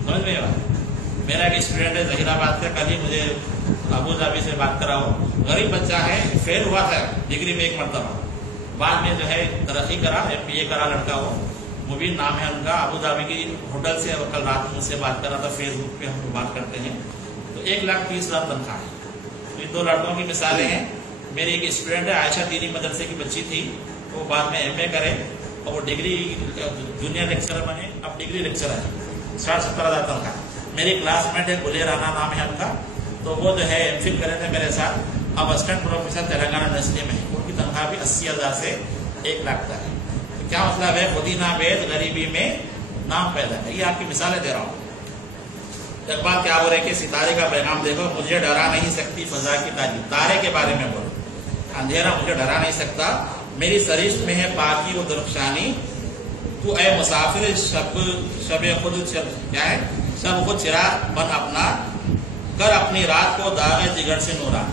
समझ में बात? मेरा एक स्टूडेंट है जहीराबाद का, कल ही मुझे अबू धाबी से बात कराओ। गरीब बच्चा है, फेल हुआ था डिग्री में 1 मरतबा, बाद में जो है तरक्की करा, MBA करा लड़का। वो मुबीन नाम है उनका, अबू धाबी की होटल से कल रात में मुझसे बात कर रहा था, फेसबुक पे हम बात करते हैं। तो 1,30,000 तनख्वाह है। तो ये 2 लड़कों की मिसालें हैं। मेरी एक स्टूडेंट है आयशा, दीनी मदरसे की बच्ची थी, वो बाद में MA करे और वो डिग्री जूनियर लेक्चरर बने, अब डिग्री लेक्चरर है। 60-70,000 तनख्वाह। मेरी क्लासमेट है, गुले राना नाम है उनका, तो वो जो है MPhil करे थे मेरे साथ, अब असिस्टेंट प्रोफेसर तेलंगाना यूनिवर्सिटी में है। उनकी तनख्वाह भी 80,000 से 1 लाख तक है। तो क्या मतलब है? खुदी ना बेद गरीबी में नाम पैदा है। ये आपकी मिसालें दे रहा हूँ। اقبال کیا بول رہے کہ ستارے کا پیغام دیکھو، مجھے ڈرا نہیں سکتی فضا کی تاریخ، تارے کے بارے میں بولو، اندھیرا مجھے ڈرا نہیں سکتا، میری سرشت میں ہے پاکی و درخشانی، تو اے مسافر شب خود کیا ہے، شب خود چراغ بن اپنا، کر اپنی رات کو داغ جگر سے نورا،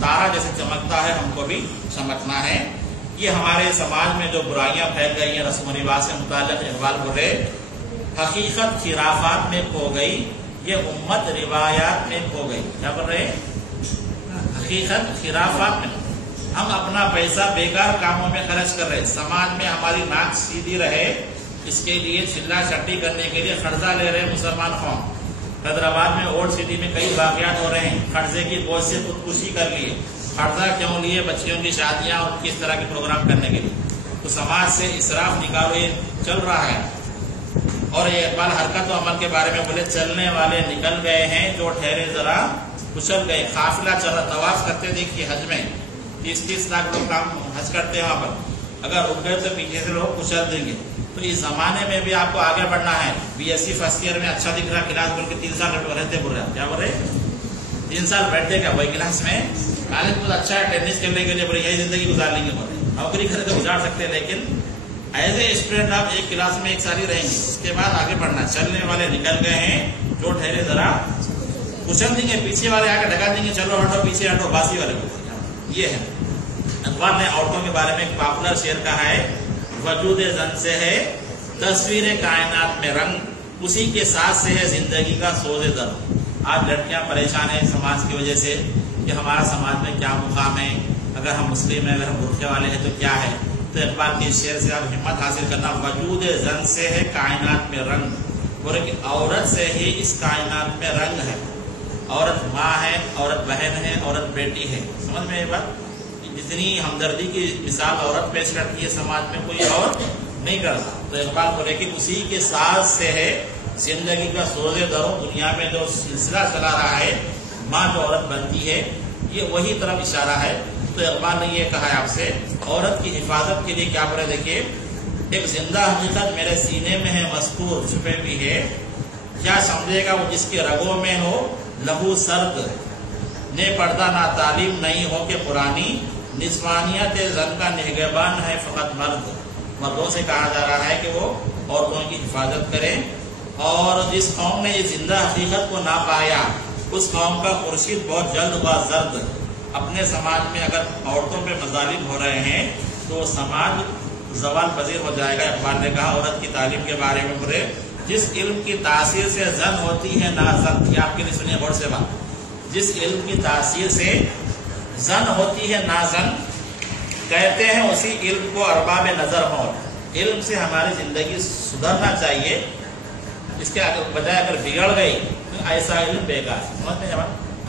تارا جیسے چمکتا ہے ہم کو بھی چمکنا ہے۔ یہ ہمارے سماج میں جو برائیاں پھیل گئی ہیں رسم و رواج سے متعلق اقبال بول رہے حقیقت خرافات میں کھو گئی، یہ امت روایات میں کھو گئی، کیا بول رہے حقیقت خرافات میں، ہم اپنا پیسہ بیکار کاموں میں خرچ کر رہے، سماج میں ہماری ناک سیدھی رہے اس کے لیے چلا چٹی کرنے کے لیے قرضہ لے رہے مسلمان قوم۔ حیدرآباد میں اولڈ سٹی میں کئی واقعات ہو رہے ہیں، قرضے کی بوجھ سے خودکشی کر لیے، قرضہ کیوں لیے؟ بچیوں کی شادیاں اور کس طرح کے پروگرام کرنے کے لیے۔ تو سماج سے اسراف نکالو، یہ چل رہا ہے۔ اور یہ اقبال حرکت و عمل کے بارے میں بولے چلنے والے نکل گئے ہیں جو ٹھہرے ذرا کچل گئے، قافلہ چل رہا، طواف کرتے دیکھیے حج میں 30-30 لاکھ لوگ کام حج کرتے ہیں وہاں پر، اگر رک گئے تو پیچھے سے لوگ کچل دیں گے۔ تو اس زمانے میں بھی آپ کو آگے بڑھنا ہے۔ BSc فرسٹ ایئر میں اچھا دکھ رہا کلاس بول کے 3 سال رہتے بول رہے کیا بول رہے 3 سال بیٹھتے کیا وہی کلاس میں، کالج بہت اچھا ہے ٹینس کھیلنے کے لیے بولے یہی زندگی گزار لیں گے، بولے نوکری کر کے گزار سکتے ہیں، لیکن ایز اے اسٹوڈنٹ آپ ایک کلاس میں 1 سال ہی رہیں گے، اس کے بعد آگے بڑھنا۔ چلنے والے نکل گئے ہیں جو ٹھہرے ذرا کچل دیں گے، پیچھے والے آ کے ڈھکا دیں گے، چلو ہٹو پیچھے ہٹو، باسی والے کو۔ یہ ہے اقبال نے عورتوں کے بارے میں ایک پاپولر شعر کہا ہے، وجود زن سے ہے تصویر کائنات میں رنگ، اسی کے ساتھ سے ہے زندگی کا سوز درد۔ آج لڑکیاں پریشان ہیں سماج کی وجہ سے کہ ہمارا سماج میں کیا مقام ہے، اگر ہم مسلم ہیں، اگر ہم برقعے والے ہیں تو کیا ہے۔ تو اقبال کے شعر سے آپ ہمت حاصل کرنا، وجود زن سے ہے کائنات میں رنگ، بولے کہ عورت سے ہی اس کائنات میں رنگ ہے، عورت ماں ہے، عورت بہن ہے، عورت بیٹی ہے۔ سمجھ میں یہ بات، جتنی ہمدردی کی مثال عورت پیش کرتی ہے سماج میں کوئی اور نہیں کرتا۔ تو اقبال بولے کہ اسی کے ساتھ سے ہے زندگی کا سوز درو، دنیا میں جو سلسلہ چلا رہا ہے ماں جو عورت بنتی ہے، یہ وہی طرف اشارہ ہے۔ تو اقبال نے یہ کہا ہے آپ سے عورت کی حفاظت کے لیے کیا بولے، دیکھیے ایک زندہ حقیقت میرے سینے میں ہے مستور چھپے بھی ہے، کیا سمجھے گا وہ جس کے رگوں میں ہو لہو سرد، نے پردہ نہ تعلیم نہیں ہو کہ پرانی، نسوانیت زن کا نگہبان ہے فقط مرد۔ مردوں سے کہا جا رہا ہے کہ وہ عورتوں کی حفاظت کریں، اور جس قوم نے یہ زندہ حقیقت کو نہ پایا اس قوم کا خورشید بہت جلد ہوا زرد۔ اپنے سماج میں اگر عورتوں پہ مظالم ہو رہے ہیں تو سماج زوال پذیر ہو جائے گا۔ اقبال نے کہا عورت کی تعلیم کے بارے میں بولے جس علم کی تاثیر سے زن ہوتی ہے نازن، یہ آپ کے لیے سنیے غور سے بات، جس علم کی تاثیر سے زن ہوتی ہے نازن، کہتے ہیں اسی علم کو ارباب نظر ہو۔ علم سے ہماری زندگی سدھرنا چاہیے، اس کے بجائے اگر بگڑ گئی تو ایسا علم بیکار۔ سمجھتے ہیں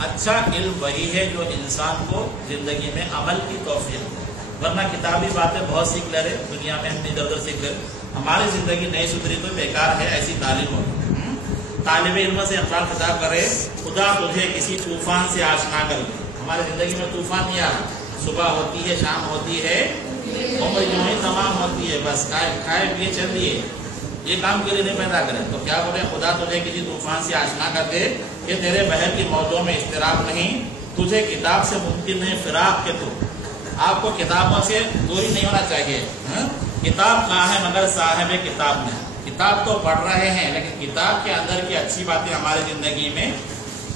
اچھا علم وہی ہے جو انسان کو زندگی میں عمل کی توفیق دے، ورنہ کتابی باتیں بہت سیکھ لے رہے دنیا میں، ہم ادھر ادھر سیکھ لے، ہماری زندگی نہیں سدھری تو بیکار ہے ایسی تعلیم ہو۔ طالب علم سے اقبال خطاب کرے خدا تجھے کسی طوفان سے آشنا کر دے۔ ہماری زندگی میں طوفان نہیں آ رہا، صبح ہوتی ہے شام ہوتی ہے عمر یوں ہی تمام ہوتی ہے، بس کھائے پیے چل دیے، یہ کام کے لیے نہیں پیدا کرے۔ تو کیا بولے خدا تجھے کسی طوفان سے آشنا کر دے کہ تیرے بحر کی موجوں میں اضطراب نہیں، تجھے کتاب سے ممکن نہیں فراق کے تو۔ آپ کو کتابوں سے دوری نہیں ہونا چاہیے۔ کتاب کہاں ہے مگر صاحب کتاب میں، کتاب تو پڑھ رہے ہیں لیکن کتاب کے اندر کی اچھی باتیں ہماری زندگی میں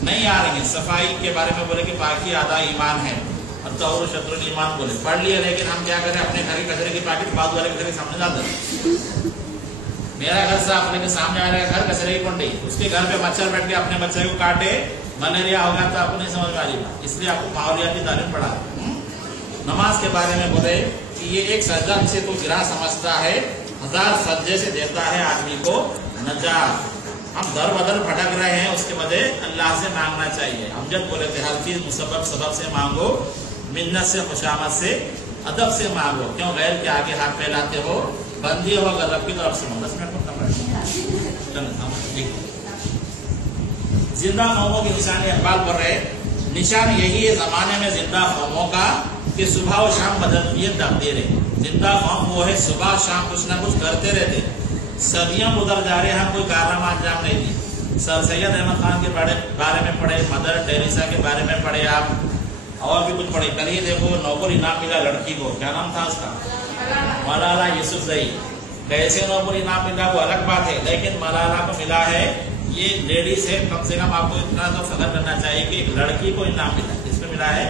نہیں آ رہی ہیں۔ صفائی کے بارے میں بولے کہ پاکی آدھا ایمان ہے، اور طہور شطر الایمان بولے، پڑھ لیے لیکن ہم کیا کریں، اپنے گھر کے کچرے کی پاکٹ بعد والے گھر کے سامنے ڈال دیں۔ میرا گھر صاف لیکن سامنے والے کا گھر کچرے کی کنڈی، اس کے گھر پہ مچھر بیٹھ کے اپنے بچے کو کاٹے، ملیریا ہوگا تو آپ کو نہیں سمجھ میں آ رہی بات، اس لیے آپ کو ماحولیاتی تعلیم پڑھا۔ نماز کے بارے میں بولے کہ یہ ایک سجدہ جسے تو گرا سمجھتا ہے، 1000 سجدے سے دیتا ہے آدمی کو نجات۔ ہم در بدر بھٹک رہے ہیں، اس کے بدلے اللہ سے مانگنا چاہیے۔ امجد بولے تھے ہر چیز مسبب سبب سے مانگو، منت سے خوشامد سے ادب سے مانگو، کیوں غیر کے آگے ہاتھ پھیلاتے ہو، بندی ہو اگر رب کی طرف سے مانگو۔ 10 منٹ زندہ قوموں کی نشانی اقبال پر رہے، نشان یہی ہے زمانے میں زندہ قوموں کا کہ صبح و شام بدلتی ہے تقدیریں۔ زندہ قوم وہ ہے صبح شام کچھ نہ کچھ کرتے رہتے، صدیوں گزر جا رہے ہیں، کوئی کارنامہ انجام نہیں دی۔ सर सैयद अहमद खान के बारे में पढ़े, मदर टेरेसा के बारे में पढ़े आप, और भी कुछ पढ़े। कल ही देखो नोबेल इनाम मिला लड़की को, क्या नाम था उसका? मलाला यूसुफजई। कैसे नोबेल इनाम मिला वो अलग बात है, लेकिन मलाला को मिला है, ये लेडीज है, कम से कम आपको इतना तो फख्र करना चाहिए कि एक लड़की को इनाम मिला। किसको मिला है?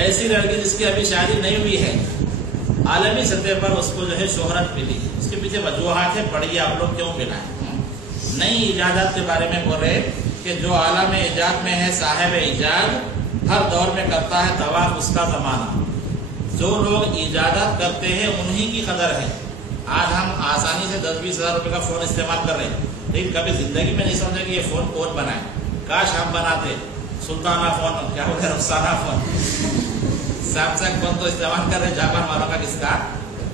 ऐसी लड़की जिसकी अभी शादी नहीं हुई है, आलमी सतह पर उसको जो है शोहरत मिली। उसके पीछे वजूहात है, पढ़िए आप लोग क्यों मिला है। नई इजाजत के बारे में बोल रहे कि जो आलम इजाद में है, साहिब इजाद हर दौर में करता है तवाफ उसका जमाना। जो लोग इजाजत करते हैं उन्हीं की कदर है। आज हम आसानी से 10-20 हजार रुपए का फोन इस्तेमाल कर रहे हैं, लेकिन कभी जिंदगी में नहीं समझे कि ये फोन कौन बनाए। काश हम बनाते। सुल्ताना फोन, क्या बोलते हैं, रुखसाना फोन, सैमसंग फोन तो इस्तेमाल कर रहे, जापान वालों का किसका,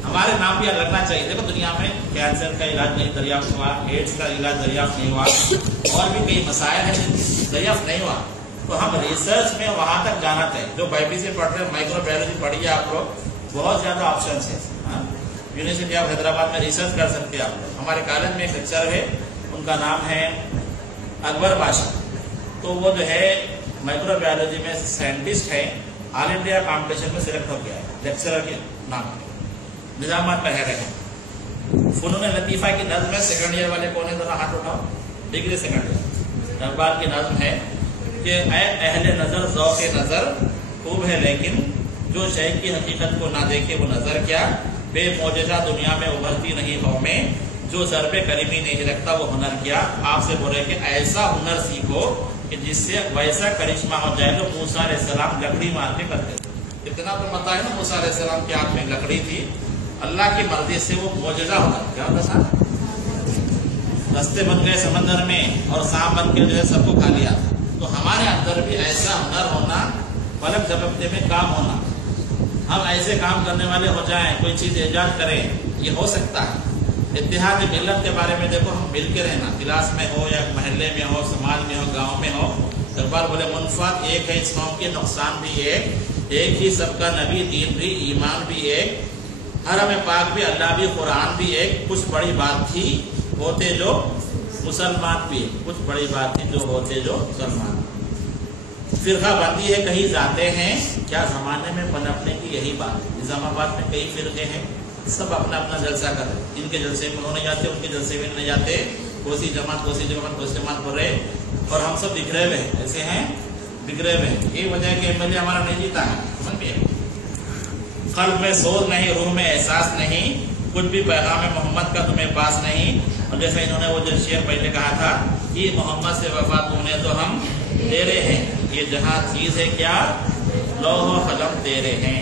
हमारे नाम भी लगना चाहिए। देखो दुनिया में कैंसर का इलाज नहीं दरियाफ्त हुआ, एड्स का इलाज दरियाफ्त नहीं हुआ, और भी कई मसाइल हैं दरियाफ्त नहीं हुआ। तो हम रिसर्च में वहां तक जाना चाहिए। जो बायोलॉजी पढ़ रहे हैं, माइक्रोबायोलॉजी पढ़िए आप लोग, बहुत ज्यादा ऑप्शन है। यूनिवर्सिटी ऑफ हैदराबाद में रिसर्च कर सकते हैं आप लोग। हमारे कॉलेज में एक लेक्चर है, उनका नाम है अकबर बादशाह। तो वो जो है माइक्रोबायोलॉजी में साइंटिस्ट है, ऑल इंडिया कॉम्पिटिशन में सिलेक्ट हो गया है, लेक्चरर के नाम पे निजामाबाद में है। फुनून लतीफा की नज्म है, सेकंड ईयर वाले कौन है, जरा हाथ उठाओ। डिग्री सेकंड ईयर इकबाल की नज्म है कि ऐ अहले नजर ज़ौक़े नजर खूब है, लेकिन जो शय की हकीकत को ना देखे वो नजर क्या, बेमौजज़ा दुनिया में उभरती नहीं कौमें, जो ज़रबे करीमी नहीं रखता वो हुनर क्या। आपसे बोले कि ऐसा हुनर सीखो कि जिससे वैसा करिश्मा हो जाए। तो मूसा अलैहिस्सलाम लकड़ी मार के करते थे, इतना तो पता है ना, मूसा अलैहिस्सलाम की आंख में लकड़ी थी, अल्लाह की मर्जी से वो मौजज़ा होता। क्या होता था? रस्ते बन गए समंदर में और सांप बन के जो है सबको खा लिया था। तो हमारे अंदर भी ऐसा हुनर होना, पलक झपकते में काम होना, हम ऐसे काम करने वाले हो जाएं, कोई चीज ईजाद करें, ये हो सकता है। इत्तेहाद मिल्लत के बारे में देखो, हम मिल के रहना, क्लास में हो या महल्ले में हो, समाज में हो, गांव में हो। इकबाल बोले मुनफात एक है इस कौम के, नुकसान भी एक ही सबका नबी, दीन भी, ईमान भी एक, हरम पाक भी, अल्लाह भी, कुरान भी एक। कुछ बड़ी बात थी होते जो मुसलमान भी, कुछ बड़ी बात थी जो होते जो मुसलमान। फिरका बंदी है कहीं जाते हैं, क्या जमाने में पनपने की यही बात। निजामाबाद में कई फिरके हैं, सब अपना अपना जलसा कर रहे। इनके जलसे में नहीं जाते, उनके जलसे में नहीं जाते, कोसी जमात कोसी जमात हो रहे, और हम सब बिखरे हुए हैं। ऐसे हैं बिखरे हुए। ये वजह है कि एमएलए हमारा नहीं जीता है, समझिए। कल्ब में सोच नहीं, रूह में एहसास नहीं, कुछ भी पैगाम मोहम्मद का तुम्हें पास नहीं। और जैसे इन्होंने वो जो शेर पहले कहा था कि मोहम्मद से वफा तूने तो हम तेरे हैं, ये जहाँ चीज है क्या, लौह कलम तेरे हैं।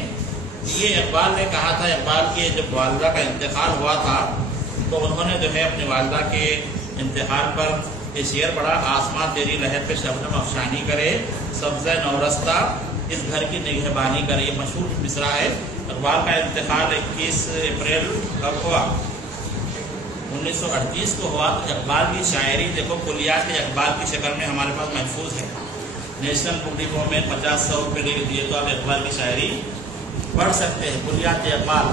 ये इकबाल ने कहा था। इकबाल की जब वालिदा का इंतकाल हुआ था तो उन्होंने जो है अपनी वालिदा के इंतकाल पर ये शेर पढ़ा, आसमां तेरी लहर पे शबनम अफशानी करे, सब्ज़ नौरस्ता इस घर की निगहबानी करे। ये मशहूर मिसरा है। इकबाल का इंतकाल 21 अप्रैल कब हुआ, 1938 को हुआ। तो इकबाल की शायरी देखो, कुलियात इकबाल की शक्ल में हमारे पास महफूज है। नेशनल बुक डिपो में 50-100 रुपये दिए तो आप इकबाल की शायरी पढ़ सकते हैं। कुलियात इकबाल,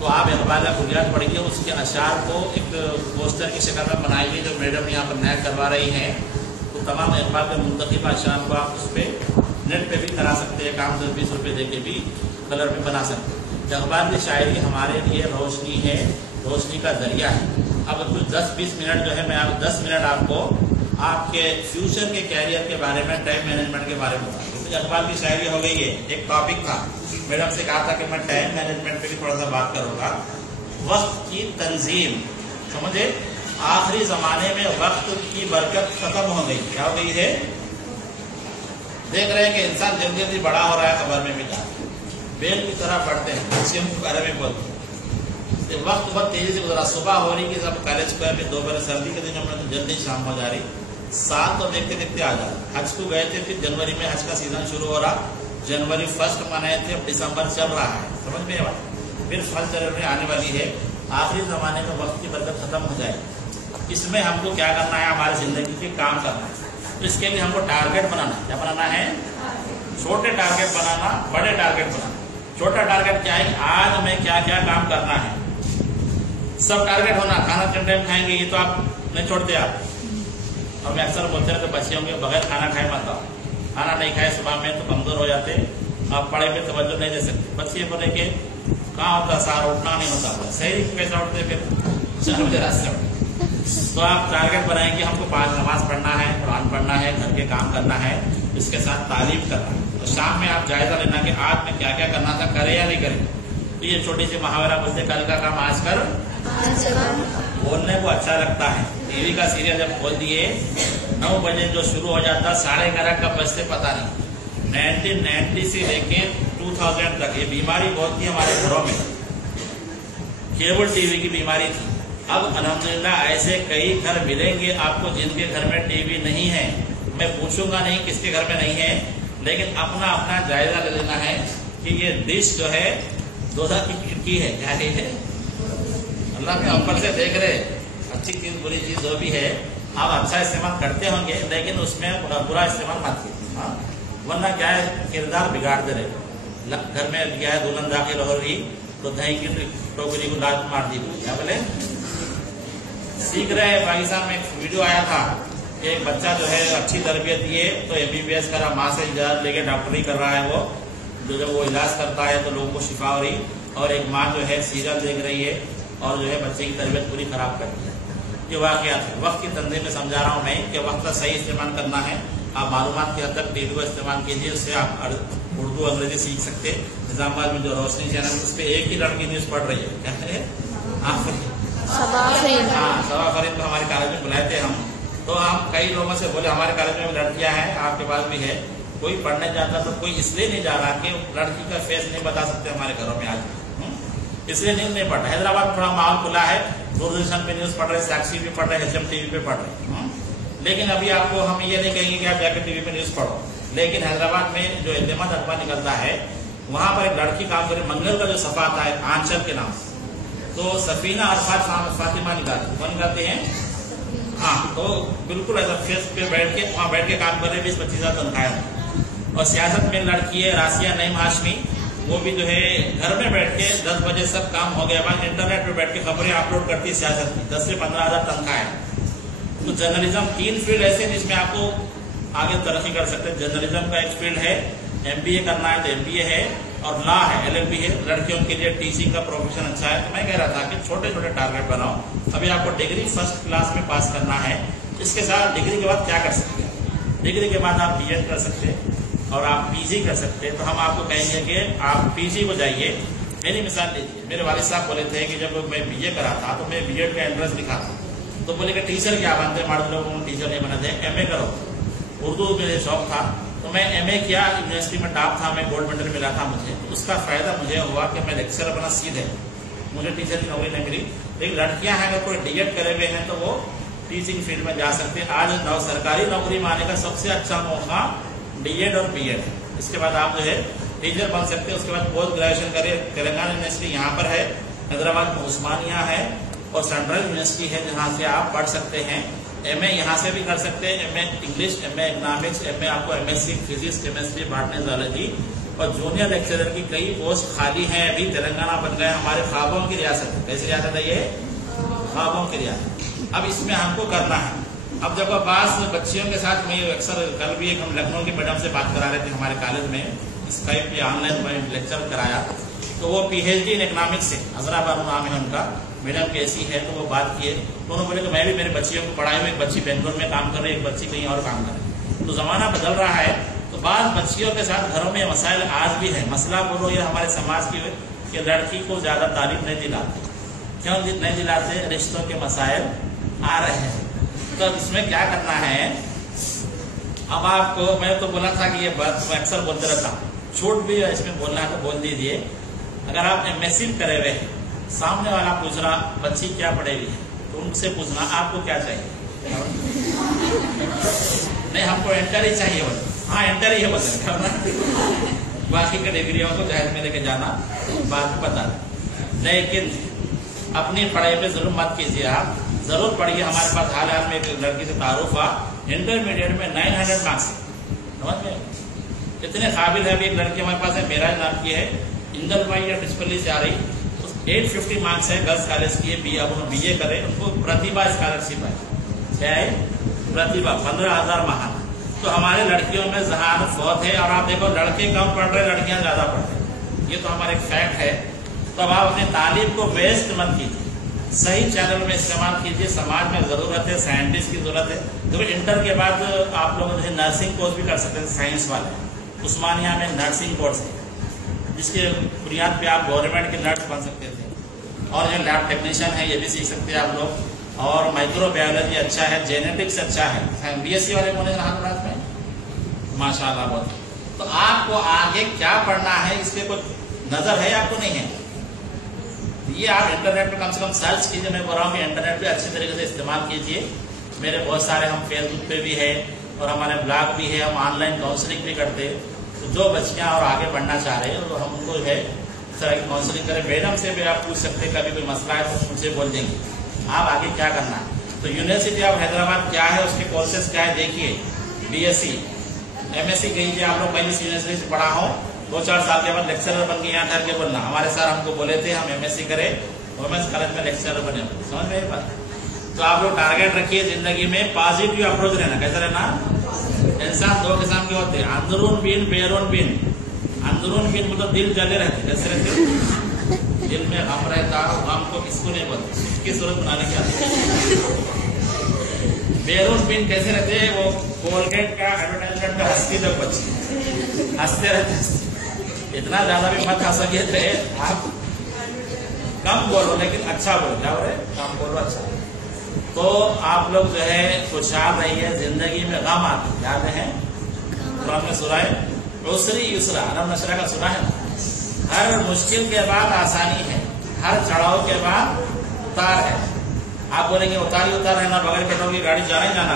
तो आप इकबाल का कुलियात पढ़िए, उसके अशार को एक पोस्टर की शक्ल में बनाइए जो मैडम यहाँ पर नया करवा रही हैं। तो तमाम इकबाल के मुंतखब अशार को आप उस पर नेट पे भी करा सकते हैं, काम 10-20 रुपये दे के भी कलर में बना सकते हैं। इकबाल की शायरी हमारे लिए रोशनी है, रोशनी का जरिया है। अब कुछ 10-20 मिनट जो है, मैं आप 10 मिनट आपको आपके फ्यूचर के कैरियर के बारे में, टाइम मैनेजमेंट के बारे में बताऊँ। तो इकबाल की शायरी हो गई है। एक टॉपिक था, मैडम से कहा था कि मैं टाइम मैनेजमेंट पे भी थोड़ा सा बात करूंगा। वक्त की तंजीम, समझे, आखिरी जमाने में वक्त की बरकत खत्म हो गई। क्या हो गई है? देख रहे हैं कि इंसान जल्दी जल्दी बड़ा हो रहा है, खबर में भी जा बेल की तरह बढ़ते हैं, बच्चे के बारे में बोलते हैं। वक्त बहुत तेजी से गुजरा। सुबह हो रही कि सब कॉलेज स्क्वायर में, दोपहर सर्दी के दिनों में तो जल्दी शाम हो जा रही, साल तो देखते देखते आ जा रहा। हज को गए थे, फिर जनवरी में हज का सीजन शुरू हो रहा, जनवरी 1 मनाए थे, अब दिसंबर चल रहा है, समझ में आया। फिर फर्स्ट जनवरी आने वाली है। आखिरी जमाने में वक्त की बरकत खत्म हो जाएगी। इसमें हमको क्या करना है, हमारी जिंदगी के काम करना है। तो इसके लिए हमको टारगेट बनाना। क्या बनाना है? छोटे टारगेट बनाना, बड़े टारगेट बनाना। छोटा टारगेट क्या है, आज मैं क्या क्या काम करना है, सब टारगेट होना। खाना कितने टाइम खाएंगे ये तो आप नहीं छोड़ते आप, और मैं अक्सर बोलते रहते बच्चियों के बगैर खाना खाए मत आओ, खाना नहीं खाए सुबह में तो कमजोर हो जाते, आप पढ़ाई पे तवज्जो नहीं दे सकते। बच्चे बोले कि कहाँ होता सारा उठना नहीं होता, सही कैसा उठते फिर 4 बजे रात से उठते। तो आप टारगेट बनाएं कि हमको 5 नमाज पढ़ना है, कुरान पढ़ना है, घर के काम करना है, इसके साथ तालीम करना है। तो शाम में आप जायजा लेना कि आज में क्या क्या करना था, करे या नहीं करे। तो ये छोटी सी मुहावरा बोलते कल का काम आज कर, बोलने को अच्छा लगता है। टीवी का सीरियल जब खोल दिए 9 बजे जो शुरू हो जाता 11:30 कब बजते पता नहीं। 1990 से लेके 2000 तक ये बीमारी बहुत थी हमारे घरों में, केबल टीवी की बीमारी थी। अब अल्हम्दुलिल्लाह ऐसे कई घर मिलेंगे आपको जिनके घर में टीवी नहीं है। मैं पूछूंगा नहीं किसके घर में नहीं है, लेकिन अपना अपना जायजा ले लेना है कि ये डिश जो है दोधा की खिड़की है, क्या है अल्लाह के ऊपर से देख रहे, अच्छी चीज बुरी चीज जो भी है आप अच्छा इस्तेमाल करते होंगे, लेकिन उसमें बुरा इस्तेमाल मत कीजिए, वरना क्या है किरदार बिगाड़ते रहे। घर में क्या है दुल्हन दाखिल हो रही तो दही की टोकरी को लात मार दी, क्या बोले सीख रहे हैं। पाकिस्तान में एक वीडियो आया था कि एक बच्चा जो है अच्छी तरबियत दिए तो MBBS करा, माँ से इजाजत लेके डॉक्टरी कर रहा है वो, जो जब वो इलाज करता है तो लोगों को शिफा हो रही, और एक माँ जो है सीरियल देख रही है और जो है बच्चे की तरबियत पूरी खराब कर दी है। ये वाकयात है। वक्त की तंजीम में समझा रहा हूँ मैं कि वक्त का सही इस्तेमाल करना है। आप मालूमात की हद तक टीवी को इस्तेमाल कीजिए, उससे आप उर्दू अंग्रेजी सीख सकते। निजामाबाद में जो रोशनी चैनल उस पर एक ही लड़की न्यूज पढ़ रही है, क्या है सवा फरीद को हमारे कॉलेज में बुलाए थे हम, तो हम कई लोगों से बोले हमारे कॉलेज में लड़कियां हैं, आपके पास भी है, कोई पढ़ने जाता तो कोई इसलिए नहीं जा रहा कि लड़की का फेस नहीं बता सकते हमारे घरों में आज, इसलिए न्यूज नहीं पढ़ रहे। हैदराबाद में थोड़ा माहौल खुला है, दूरदर्शन पे न्यूज पढ़ रहे, साक्षी भी पढ़ रहे, HM TV पे पढ़ रहे, लेकिन अभी आपको हम ये नहीं कहेंगे कि आप जाकर टीवी पे न्यूज पढ़ो। लेकिन हैदराबाद में जो एतमाद अखबार निकलता है वहां पर एक लड़की काम करे, मंगल का जो सफा आता है आंचल के नाम, तो सफीना अरफात फातिमा निकालते हैं, हाँ, तो बिल्कुल ऐसा फेस पे बैठ के वहाँ बैठ के काम कर रहे, 20-25 हजार तनख्वाह। और सियासत में लड़की है रासिया नईम हाशमी, वो भी जो है घर में बैठ के 10 बजे सब काम हो गया बाद इंटरनेट पे बैठ के खबरें अपलोड करती है सियासत की, 10 से 15 हजार तनख्वाह है। तो जर्नलिज्म 3 फील्ड ऐसे जिसमें आपको आगे तरक्की कर सकते हैं। जर्नलिज्म का एक फील्ड है, MBA करना है तो MBA है, और लॉ है, LLB है। लड़कियों के लिए टीचिंग का प्रोफेशन अच्छा है। तो मैं कह रहा था कि छोटे छोटे टारगेट बनाओ। अभी आपको डिग्री 1st क्लास में पास करना है, इसके साथ डिग्री के बाद क्या कर सकते हैं, डिग्री के बाद आप BEd कर सकते हैं और आप PG कर सकते हैं। तो हम आपको कहेंगे कि आप PG को जाइए। मेरी मिसाल लीजिए, मेरे वालिद साहब बोले थे कि जब मैं BA करा था तो मैं BEd का एंट्रेंस लिखा था, तो बोले कि टीचर क्या बनते, मर्द लोगों को टीचर नहीं बनाते, MA करो। उर्दू मेरे शौक था तो मैं MA किया, यूनिवर्सिटी में टॉप था, मैं गोल्ड मेडल मिला था मुझे। तो उसका फायदा मुझे हुआ कि मैं लेक्चर बना सीधे, मुझे टीचर की नौकरी नहीं मिली। लेकिन लड़कियां हैं अगर कोई DEd करे हुए हैं तो वो टीचिंग फील्ड में जा सकते हैं। आज सरकारी नौकरी में आने का सबसे अच्छा मौका DEd और BEd है। इसके बाद आप जो है टीचर बन सकते हैं। उसके बाद पोस्ट ग्रेजुएशन करिए। तेलंगाना यूनिवर्सिटी यहाँ पर है, हैदराबाद में उस्मानिया है, और सेंट्रल यूनिवर्सिटी है जहाँ से आप पढ़ सकते हैं। MA यहाँ से भी कर सकते हैं, MA English, MA economics, MA आपको MSc physics, chemistry, botany, zoology, और जूनियर लेक्चरर की कई पोस्ट खाली हैं। अभी तेलंगाना बन गया हमारे ख्वाबों की रियासत है। कैसी रियासत है ये? ख्वाबों की रियासत। अब इसमें हमको करना है। अब जब पास बच्चियों के साथ मैं अक्सर, कल भी एक हम लखनऊ की मैडम से बात करा रहे थे हमारे कॉलेज में, स्काइप पे ऑनलाइन मैं लेक्चर कराया, तो वो PhD इन इकोनॉमिक्स से, हजरा बारू नाम है उनका, मैडम कैसी है, तो वो बात किए तो उन्होंने बोले कि मैं भी मेरे बच्चियों को पढ़ाई में, एक बच्ची बेंगलोर में काम कर रही है, एक बच्ची कहीं और काम कर रही है। तो जमाना बदल रहा है, तो बाद बच्चियों के साथ घरों में मसाइल आज भी है। मसला बोलो ये हमारे समाज की कि लड़की को ज्यादा तारीफ नहीं दिलाते। क्यों नहीं दिलाते? रिश्तों के मसाइल आ रहे हैं। तो इसमें क्या करना है, अब आपको मैं तो बोला था कि ये बात मैं अक्सर बोलते रहता हूँ, छूट भी इसमें बोलना है तो बोल दीजिए। अगर आप MSc करे हुए हैं, सामने वाला पूछ रहा बच्ची क्या पढ़ेगी, तो उनसे पूछना आपको क्या चाहिए। नहीं, हमको एंटर ही चाहिए बोले, हाँ एंटर ही है बोले, बाकी के डिग्रियों को जहाज में लेके जाना बात बता दें। लेकिन अपनी पढ़ाई पे जुल्म मत कीजिए, आप जरूर पढ़िए। हमारे पास हाल हाल में एक लड़की से तारुफ हुआ, इंटरमीडिएट में 900 मार्क्स, समझ में इतने काबिल है। अभी एक लड़की हमारे पास है, मेरा नाम की है, इंदल भाई या डिस्पल्ली से आ रही, 850 मार्क्स है, गर्ल्स कॉलेज की है, BA करे, उनको प्रतिभा स्कॉलरशिप है। क्या है? प्रतिभा 15,000 महान। तो हमारे लड़कियों में जहानत बहुत है, और आप देखो लड़के कम पढ़ रहे, लड़कियां ज्यादा पढ़ रही, ये तो हमारा एक फैक्ट है। तो अब आप अपनी तालीम को वेस्ट मत कीजिए, सही चैनल में इस्तेमाल कीजिए। समाज में जरूरत है, साइंटिस्ट की जरूरत है। तो इंटर के बाद आप लोग जैसे नर्सिंग कोर्स भी कर सकते हैं, साइंस वाले उस्मानिया में नर्सिंग कोर्स है, जिसके बुनियाद पे आप गवर्नमेंट के नर्स बन सकते थे। और जो लैब टेक्नीशियन है, ये भी सीख सकते हैं आप लोग। और माइक्रोबायोलॉजी अच्छा है, जेनेटिक्स अच्छा है। बीएससी वाले कौन है हाथ में, माशाल्लाह बहुत। तो आपको आगे क्या पढ़ना है, इसके कुछ नजर है आपको? नहीं है। ये आप इंटरनेट पे कम से कम सर्च कीजिए। मैं बोल रहा हूँ कि इंटरनेट पे अच्छी तरीके से इस्तेमाल कीजिए। मेरे बहुत सारे, हम फेसबुक पे भी है और हमारे ब्लॉग भी है, हम ऑनलाइन काउंसलिंग भी करते हैं। तो जो बच्चियां और आगे बढ़ना चाह रहे हैं, तो हम उनको है इस तरह की काउंसलिंग करें। मैडम से भी आप पूछ सकते हैं, कभी कोई मसला है तो मुझसे बोल देंगे आप आगे क्या करना है। तो यूनिवर्सिटी ऑफ हैदराबाद क्या है, उसके कोर्सेज क्या है देखिए। बीएससी एमएससी कीजिए आप लोग। पहले यूनिवर्सिटी से पढ़ा हो, 2-4 साल के बाद लेक्चरर बन के यहाँ ठहर के बोलना हमारे सर हमको बोले थे हम एमएससी करें, वुमेन्स कॉलेज में लेक्चरर बने। समझ में ये बात? तो आप लोग टारगेट रखिए जिंदगी में, पॉजिटिव अप्रोच रहना। कैसे रहना? इंसान 2 किस्म के होते हैं, अंदरून बीन, बैरून बीन। अंदरून बीन मतलब दिल जले रहते, कैसे रहते? दिल में गम रहता है, गम को किसको नहीं बोलते, उसकी सूरत बनाने की आदत। बैरून बीन कैसे रहते हैं? वो कोलगेट का एडवर्टाइजमेंट में हंसती तक बच्ची हंसते रहते। इतना ज्यादा भी मत हंस सके थे आप, कम बोलो लेकिन अच्छा बोलो। क्या बोले? कम बोलो, अच्छा। तो आप लोग जो है खुशहाल रहिए, जिंदगी में गम आते याद है। कुरान में सूरा है उसरी युसरा, अरब नशरा का सूरा है। हर मुश्किल के बाद आसानी है, हर चढ़ाव के बाद उतार है। आप बोलेंगे उतार ही उतार रहना, बगैर पेट्रोल की गाड़ी जाना ही जाना।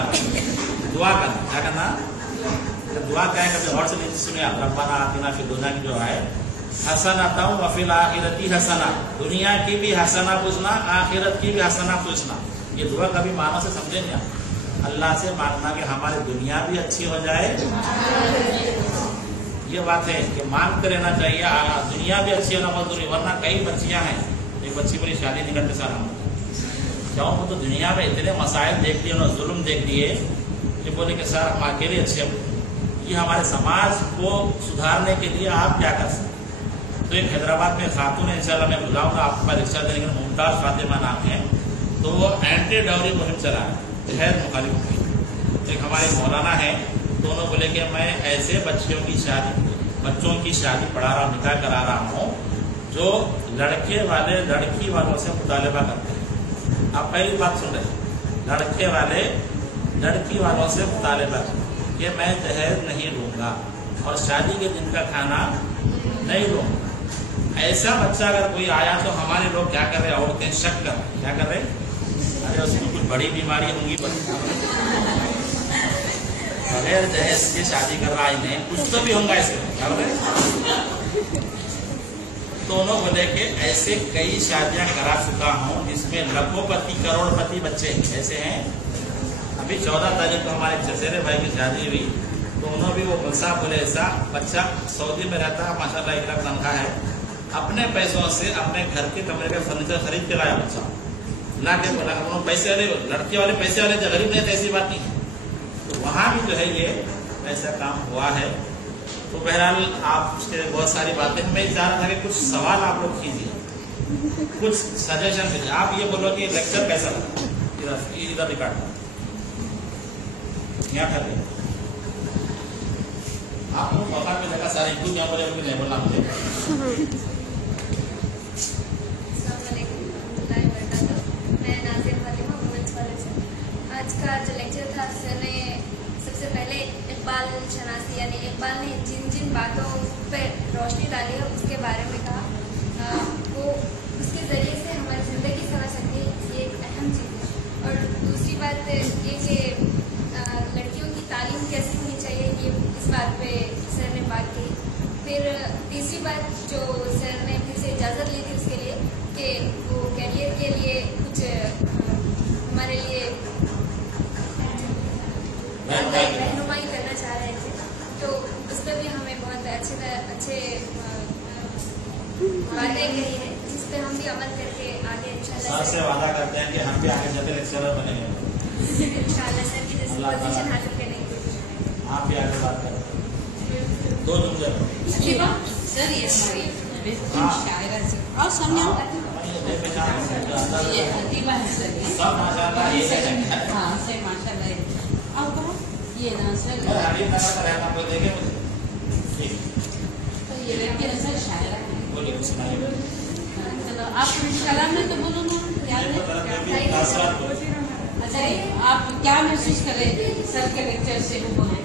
दुआ करना, क्या करना? दुआ क्या है? कभी और से नहीं सुने आप, रब्बाना आतिना फिद दुनिया की जो है हसना व फिल आखिरती हसना, दुनिया की भी हसना पूछना, आखिरत की भी हसना पूछना। ये दुआ कभी मानो से समझे नहीं आप। अल्लाह से मांगना कि हमारी दुनिया भी अच्छी हो जाए, ये बात है कि मांगते रहना चाहिए। दुनिया भी अच्छी होना बहुत जरूरी, वरना कई बच्चियां हैं, एक बच्ची बोली शादी नहीं करते सर हम जाओ, वो तो दुनिया में इतने मसाइल देख लिए, उन्होंने जुल्म देख लिए, ये बोले कि सर हम अकेले अच्छे। ये हमारे समाज को सुधारने के लिए आप क्या कर सकते? तो एक हैदराबाद में खातून है, इंशाल्लाह मैं बुलाऊंगा आपको रिक्शा देने के, मुमताज फातिमा नाम है। तो वो एंटी डाउरी मुहिम चला है, जहर मुखालिफ की। एक हमारे मौलाना है, दोनों बोले कि मैं ऐसे बच्चों की शादी पढ़ा रहा हूँ, निकाह करा रहा हूँ जो लड़के वाले लड़की वालों से मुतालबा करते हैं। आप पहली बात सुन रहे, लड़के वाले लड़की वालों से मुतालबा कि मैं जहर नहीं लूंगा और शादी के दिन का खाना नहीं लूंगा। ऐसा बच्चा अगर कोई आया तो हमारे लोग क्या कर रहे, औरतें शक कर, क्या कर रहे, अरे उसको कुछ बड़ी बीमारी होंगी, बगैर दहेज की शादी कर रहा है, कुछ तो भी होगा ऐसे। क्या बोल रहे? दोनों बोले कि ऐसे कई शादियां करा चुका हूं जिसमें लखोपति करोड़पति बच्चे ऐसे हैं। अभी 14 तारीख को हमारे चचेरे भाई की शादी हुई, तो उन्होंने भी वो मुल्सा बोले ऐसा बच्चा सऊदी में रहता है, माशाल्लाह 1 लाख तनख्वाह है, अपने पैसों से अपने घर के कमरे का फर्नीचर खरीद के लाया बच्चा, ला के बोला उन्होंने पैसे वाले, लड़के वाले पैसे वाले थे, गरीब नहीं थे, ऐसी बात नहीं। तो वहाँ भी जो है ये ऐसा काम हुआ है। तो बहरहाल आप उसके बहुत सारी बातें, मैं चाह रहा था कि कुछ सवाल आप लोग कीजिए, कुछ सजेशन दीजिए। आप ये बोलो कि लेक्चर कैसा लगा, इधर रिकॉर्ड यहाँ कर दे, आप लोग मौका मिलेगा सारे कुछ यहाँ बोले नहीं बोलना मुझे। मैं नाज़िर फातिमा वुमेन्स कॉलेज से। आज का जो लेक्चर था सर ने सबसे पहले इकबाल शनासी यानी इकबाल ने जिन जिन बातों पर रोशनी डाली है उसके बारे में कहा, वो उसके ज़रिए से हमारी ज़िंदगी समझ सकती है, ये एक अहम चीज़ है। और दूसरी बात ये कि लड़कियों की तालीम कैसी होनी चाहिए, ये इस बात पे सर ने बात की। फिर तीसरी बात जो सर ने फिर से इजाज़त ली थी उसके लिए कि वो कैरियर के लिए कुछ हमारे लिए रहनुमाई करना चाह रहे थे, तो उस पर भी हमें बहुत अच्छे बातें कही है, जिस पर हम भी अमल करके आगे इंशाल्लाह सर से वादा करते हैं कि हम भी आगे जाते लेक्चरर बनेंगे इंशाल्लाह सर की पोजीशन हासिल करने की कोशिश करें। आप भी आगे बात करें, 2 जुमले प्रतिभा सर, ये हमारी बेहतरीन शायरा से और संज्ञा ये प्रतिभा है सर, ये सब माशाल्लाह ये है। हाँ सर माशाल्लाह। और कहा ये ना सर, हरीफ नगर का रहना कोई देखे मुझे, ठीक तो ये लड़की ना सर शायरा है। बोलिए सुनाइए। चलो आप कलाम में तो बोलो ना, क्या है? अच्छा आप क्या महसूस कर रहे थे सर के लेक्चर से? वो बोले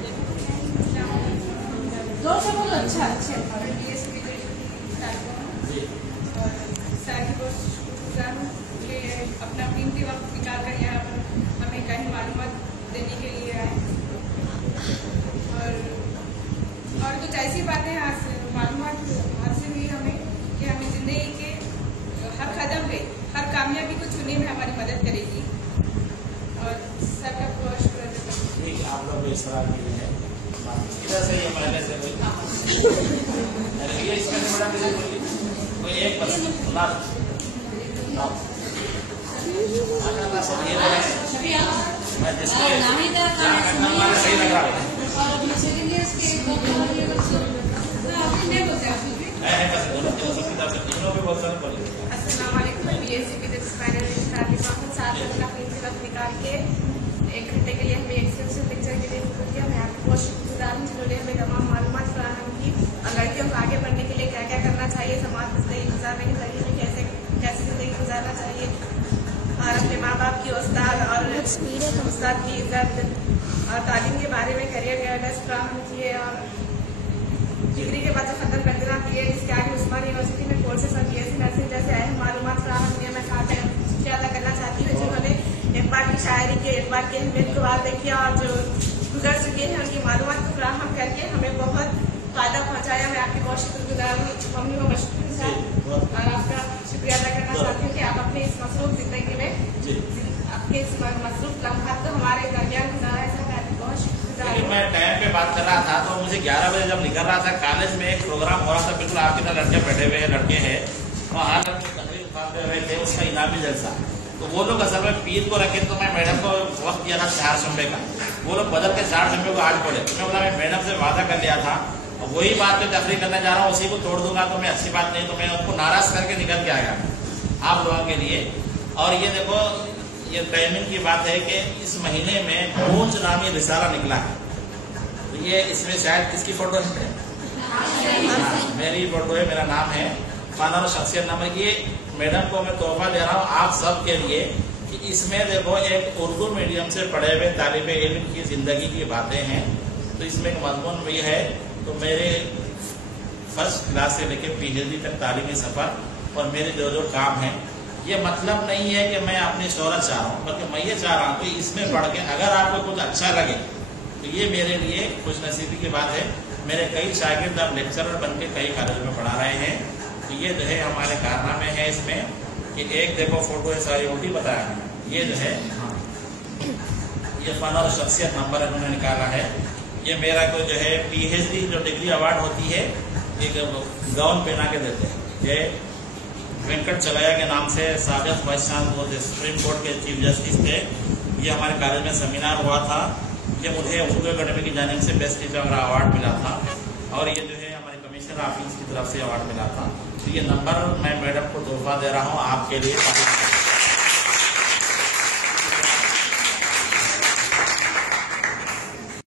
दो से बोलो। अच्छा अच्छा अपना कीमती वक्त निकाल कर यहाँ पर हमें कहीं मालूमात देने के लिए आए और कुछ ऐसी बातें मालूमात हासिल हुई हमें कि हमें जिंदगी के हर कदम पे हर कामयाबी को चुनने में हमारी मदद करेगी। और सर का बहुत शुक्रिया। ठीक, आप लोग इस तरह की है इधर से ये पहले से कोई ये इसमें से बड़ा किसी कोई एक बस ना मैं जिसको सही लग रहा है तीनों पे बहुत सारे बोलिए। अस्सलाम वालेकुम, मैं BSc फिजिक्स फाइनल तालिबा हूँ। साथ में अपना कीमती वक्त निकाल के 1 घंटे के लिए हमें एक्सटेंसिव लेक्चर के लिए शुरू किया। मैं आपको बहुत शुक्रगुजार हूँ जिन्होंने हमें तमाम मालूमात फराहम की और लड़कियों को आगे बढ़ने के लिए क्या क्या करना चाहिए, समाज में जिंदगी गुजारने के तरीके कैसे जिंदगी गुजारना चाहिए और अपने माँ बाप की उस्ताद और उस्ताद की इज्जत और तालीम के बारे में करियर गाइडेंस फराहम किए और डिग्री के बाद जो खत्म कर देना दिए जिसके आगे उस्मान यूनिवर्सिटी में कोर्सेस और BSc नर्सिंग जैसे अहम मालूमात फराहम किए। मैं साथ शुक्रिया अदा करना चाहती हूँ जिन्होंने इकबाल की शायरी के इकबाल की अहमियत को वाज़ेह किया और जो गुजर चुके हैं उनकी मालूमात को फराहम करके हमें बहुत फायदा पहुँचाया। मैं आपकी बहुत शुक्रगुजार हूँ, मम्मी को मशहूर और आपका शुक्रिया अदा करना चाहती हूँ कि आप अपने इस मसरूफ जिंदगी में आपके इस मसरूफ लम्हात को हमारे दरमियान गुजारा है। बहुत शुक्रिया। मैं टाइम पे बात कर रहा था तो मुझे 11 बजे जब निकल रहा था कॉलेज में एक प्रोग्राम हो रहा था, बिल्कुल आपके तरह लड़के बैठे हुए हैं, लड़के हैं वहाँ तकरीर उतारते हुए थे, उसका इनामी जलसा। तो वो लोग असल में पीर को रखे तो मैं मैडम को वक्त दिया था 4 शंबे का, वो लोग बदल के 4 शंबे को आज बोले। मैं बोला मैं मैडम से वादा कर लिया था और वही बात मैं तकरीर करने जा रहा हूँ, उसी को तोड़ दूंगा तो मैं अच्छी बात नहीं, तो मैं उनको नाराज करके निकल के आया आप लोगों के लिए। और ये देखो ये टाइमिंग की बात है कि इस महीने में गूंज नामी रिसाला निकला है, तो ये इसमें शायद किसकी फोटो है? मेरी फोटो है, मेरा नाम है, फाना और शख्सियत नाम है। ये मैडम को मैं तोहफा दे रहा हूँ आप सब के लिए कि इसमें देखो एक उर्दू मीडियम से पढ़े हुए तालिबे इल्म की जिंदगी की बातें हैं, तो इसमें एक मजमून भी है। तो मेरे फर्स्ट क्लास से लेकर PhD तक तालीमी सफर और मेरे जो जो काम है, ये मतलब नहीं है कि मैं अपनी शोहरत चाह रहा हूँ, बल्कि मैं ये चाह रहा हूँ कि इसमें पढ़ के अगर आपको कुछ अच्छा लगे तो ये मेरे लिए खुश नसीबी की बात है। मेरे कई शागिर्द अब लेक्चरर बन के कई कॉलेज में पढ़ा रहे हैं, तो ये जो है हमारे कारनामे हैं इसमें कि एक देखो फोटो है सारी वो भी बताया है, ये जो है ये फन और शख्सियत नंबर इन्होंने निकाला है। ये मेरा कोई जो है PhD जो डिग्री अवार्ड होती है एक गाउन पहना के देते हैं, ये वेंकट चलाया के नाम से साबिक वाइस चांसलर सुप्रीम कोर्ट के चीफ जस्टिस थे। ये हमारे कॉलेज में सेमिनार हुआ था, ये मुझे उर्दू अकेडमी की जानिब से बेस्ट टीचर का अवार्ड मिला था और ये जो है हमारे कमिश्नर ऑफिस की तरफ से अवार्ड मिला था। तो ये नंबर मैं मैडम को तोहफा दे रहा हूँ आपके लिए।